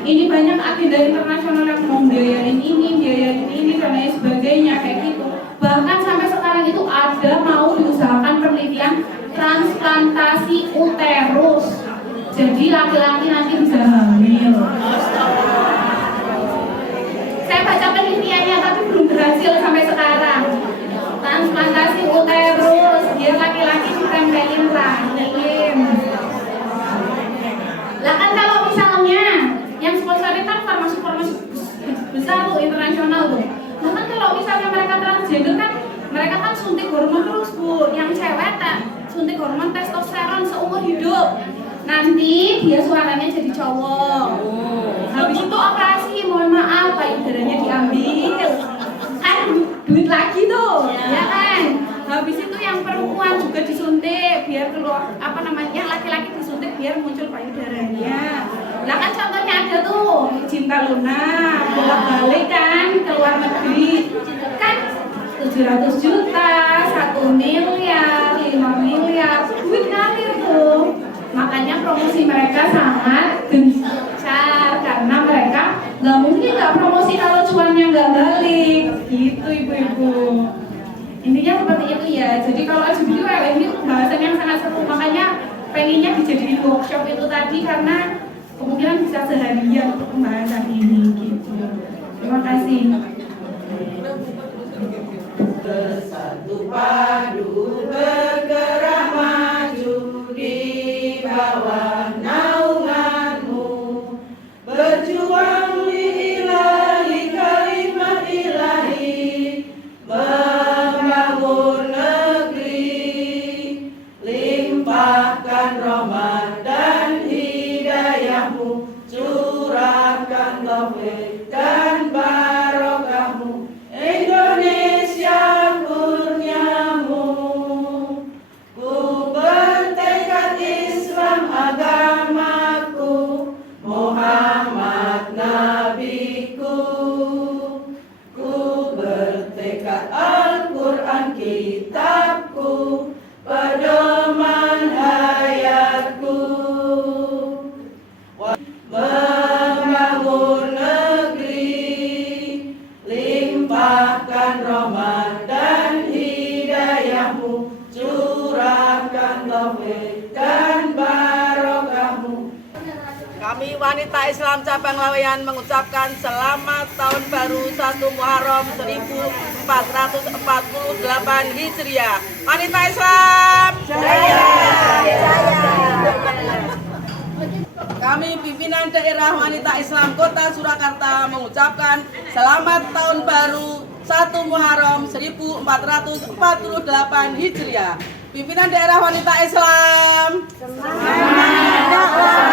ini banyak agenda internasional yang mau biayain ini dan lain sebagainya kayak gitu. Bahkan sampai sekarang itu ada mau diusahakan penelitian transplantasi uterus. Jadi laki-laki nanti bisa hamil. Saya baca penelitiannya tapi belum berhasil sampai sekarang. Transplantasi uterus, biar laki-laki ditempelin rahim. Lah kan kalau misalnya yang sponsorin kan farmasi-farmasi besar tuh, internasional tuh. Nah kan kalau misalnya mereka transgender kan mereka kan suntik hormon terus Bu. Yang cewek suntik hormon testosteron seumur hidup. Nanti dia suaranya jadi cowok. Habis itu operasi, mohon maaf payudaranya diambil. Kan duit lagi tuh, ya kan? Habis itu yang perempuan juga disuntik biar keluar laki-laki disuntik biar muncul payudaranya. Lah kan contohnya ada tuh Cinta Luna bolak-balik kan ke luar negeri kan 700 juta, 1 miliar, 5 miliar, duit ngalir tuh. Makanya promosi mereka sangat gencar karena mereka nggak mungkin nggak promosi kalau cuannya nggak balik gitu ibu-ibu. Intinya seperti itu ya. Jadi kalau LGBT ini bahasan yang sangat seru, makanya pengennya dijadiin workshop itu tadi karena kemungkinan bisa seharian untuk pembahasan ini gitu. Terima kasih. Bersatu padu bergerak maju di bawah naunganmu, berjuang di ilahi kalimat ilahi, membangun negeri, limpahkan rahmat dan hidayahmu, curahkan taufik dan barokahmu, Indonesia kurniamu. Ku bertekad Islam agamaku, Muhammad nabiku. Ku bertekad Al-Quran kitabku, pedoman hayatku. Membangun negeri, limpahkan rahmat dan hidayahmu, curahkan taufik dan barokahmu. Kami wanita Islam cabang Laweyan mengucapkan selamat tahun baru 1 Muharram 1448 Hijriah. Wanita Islam jaya. Kami pimpinan daerah wanita Islam Kota Surakarta mengucapkan selamat tahun baru 1 Muharram 1448 Hijriah. Pimpinan daerah wanita Islam semangat dakwah.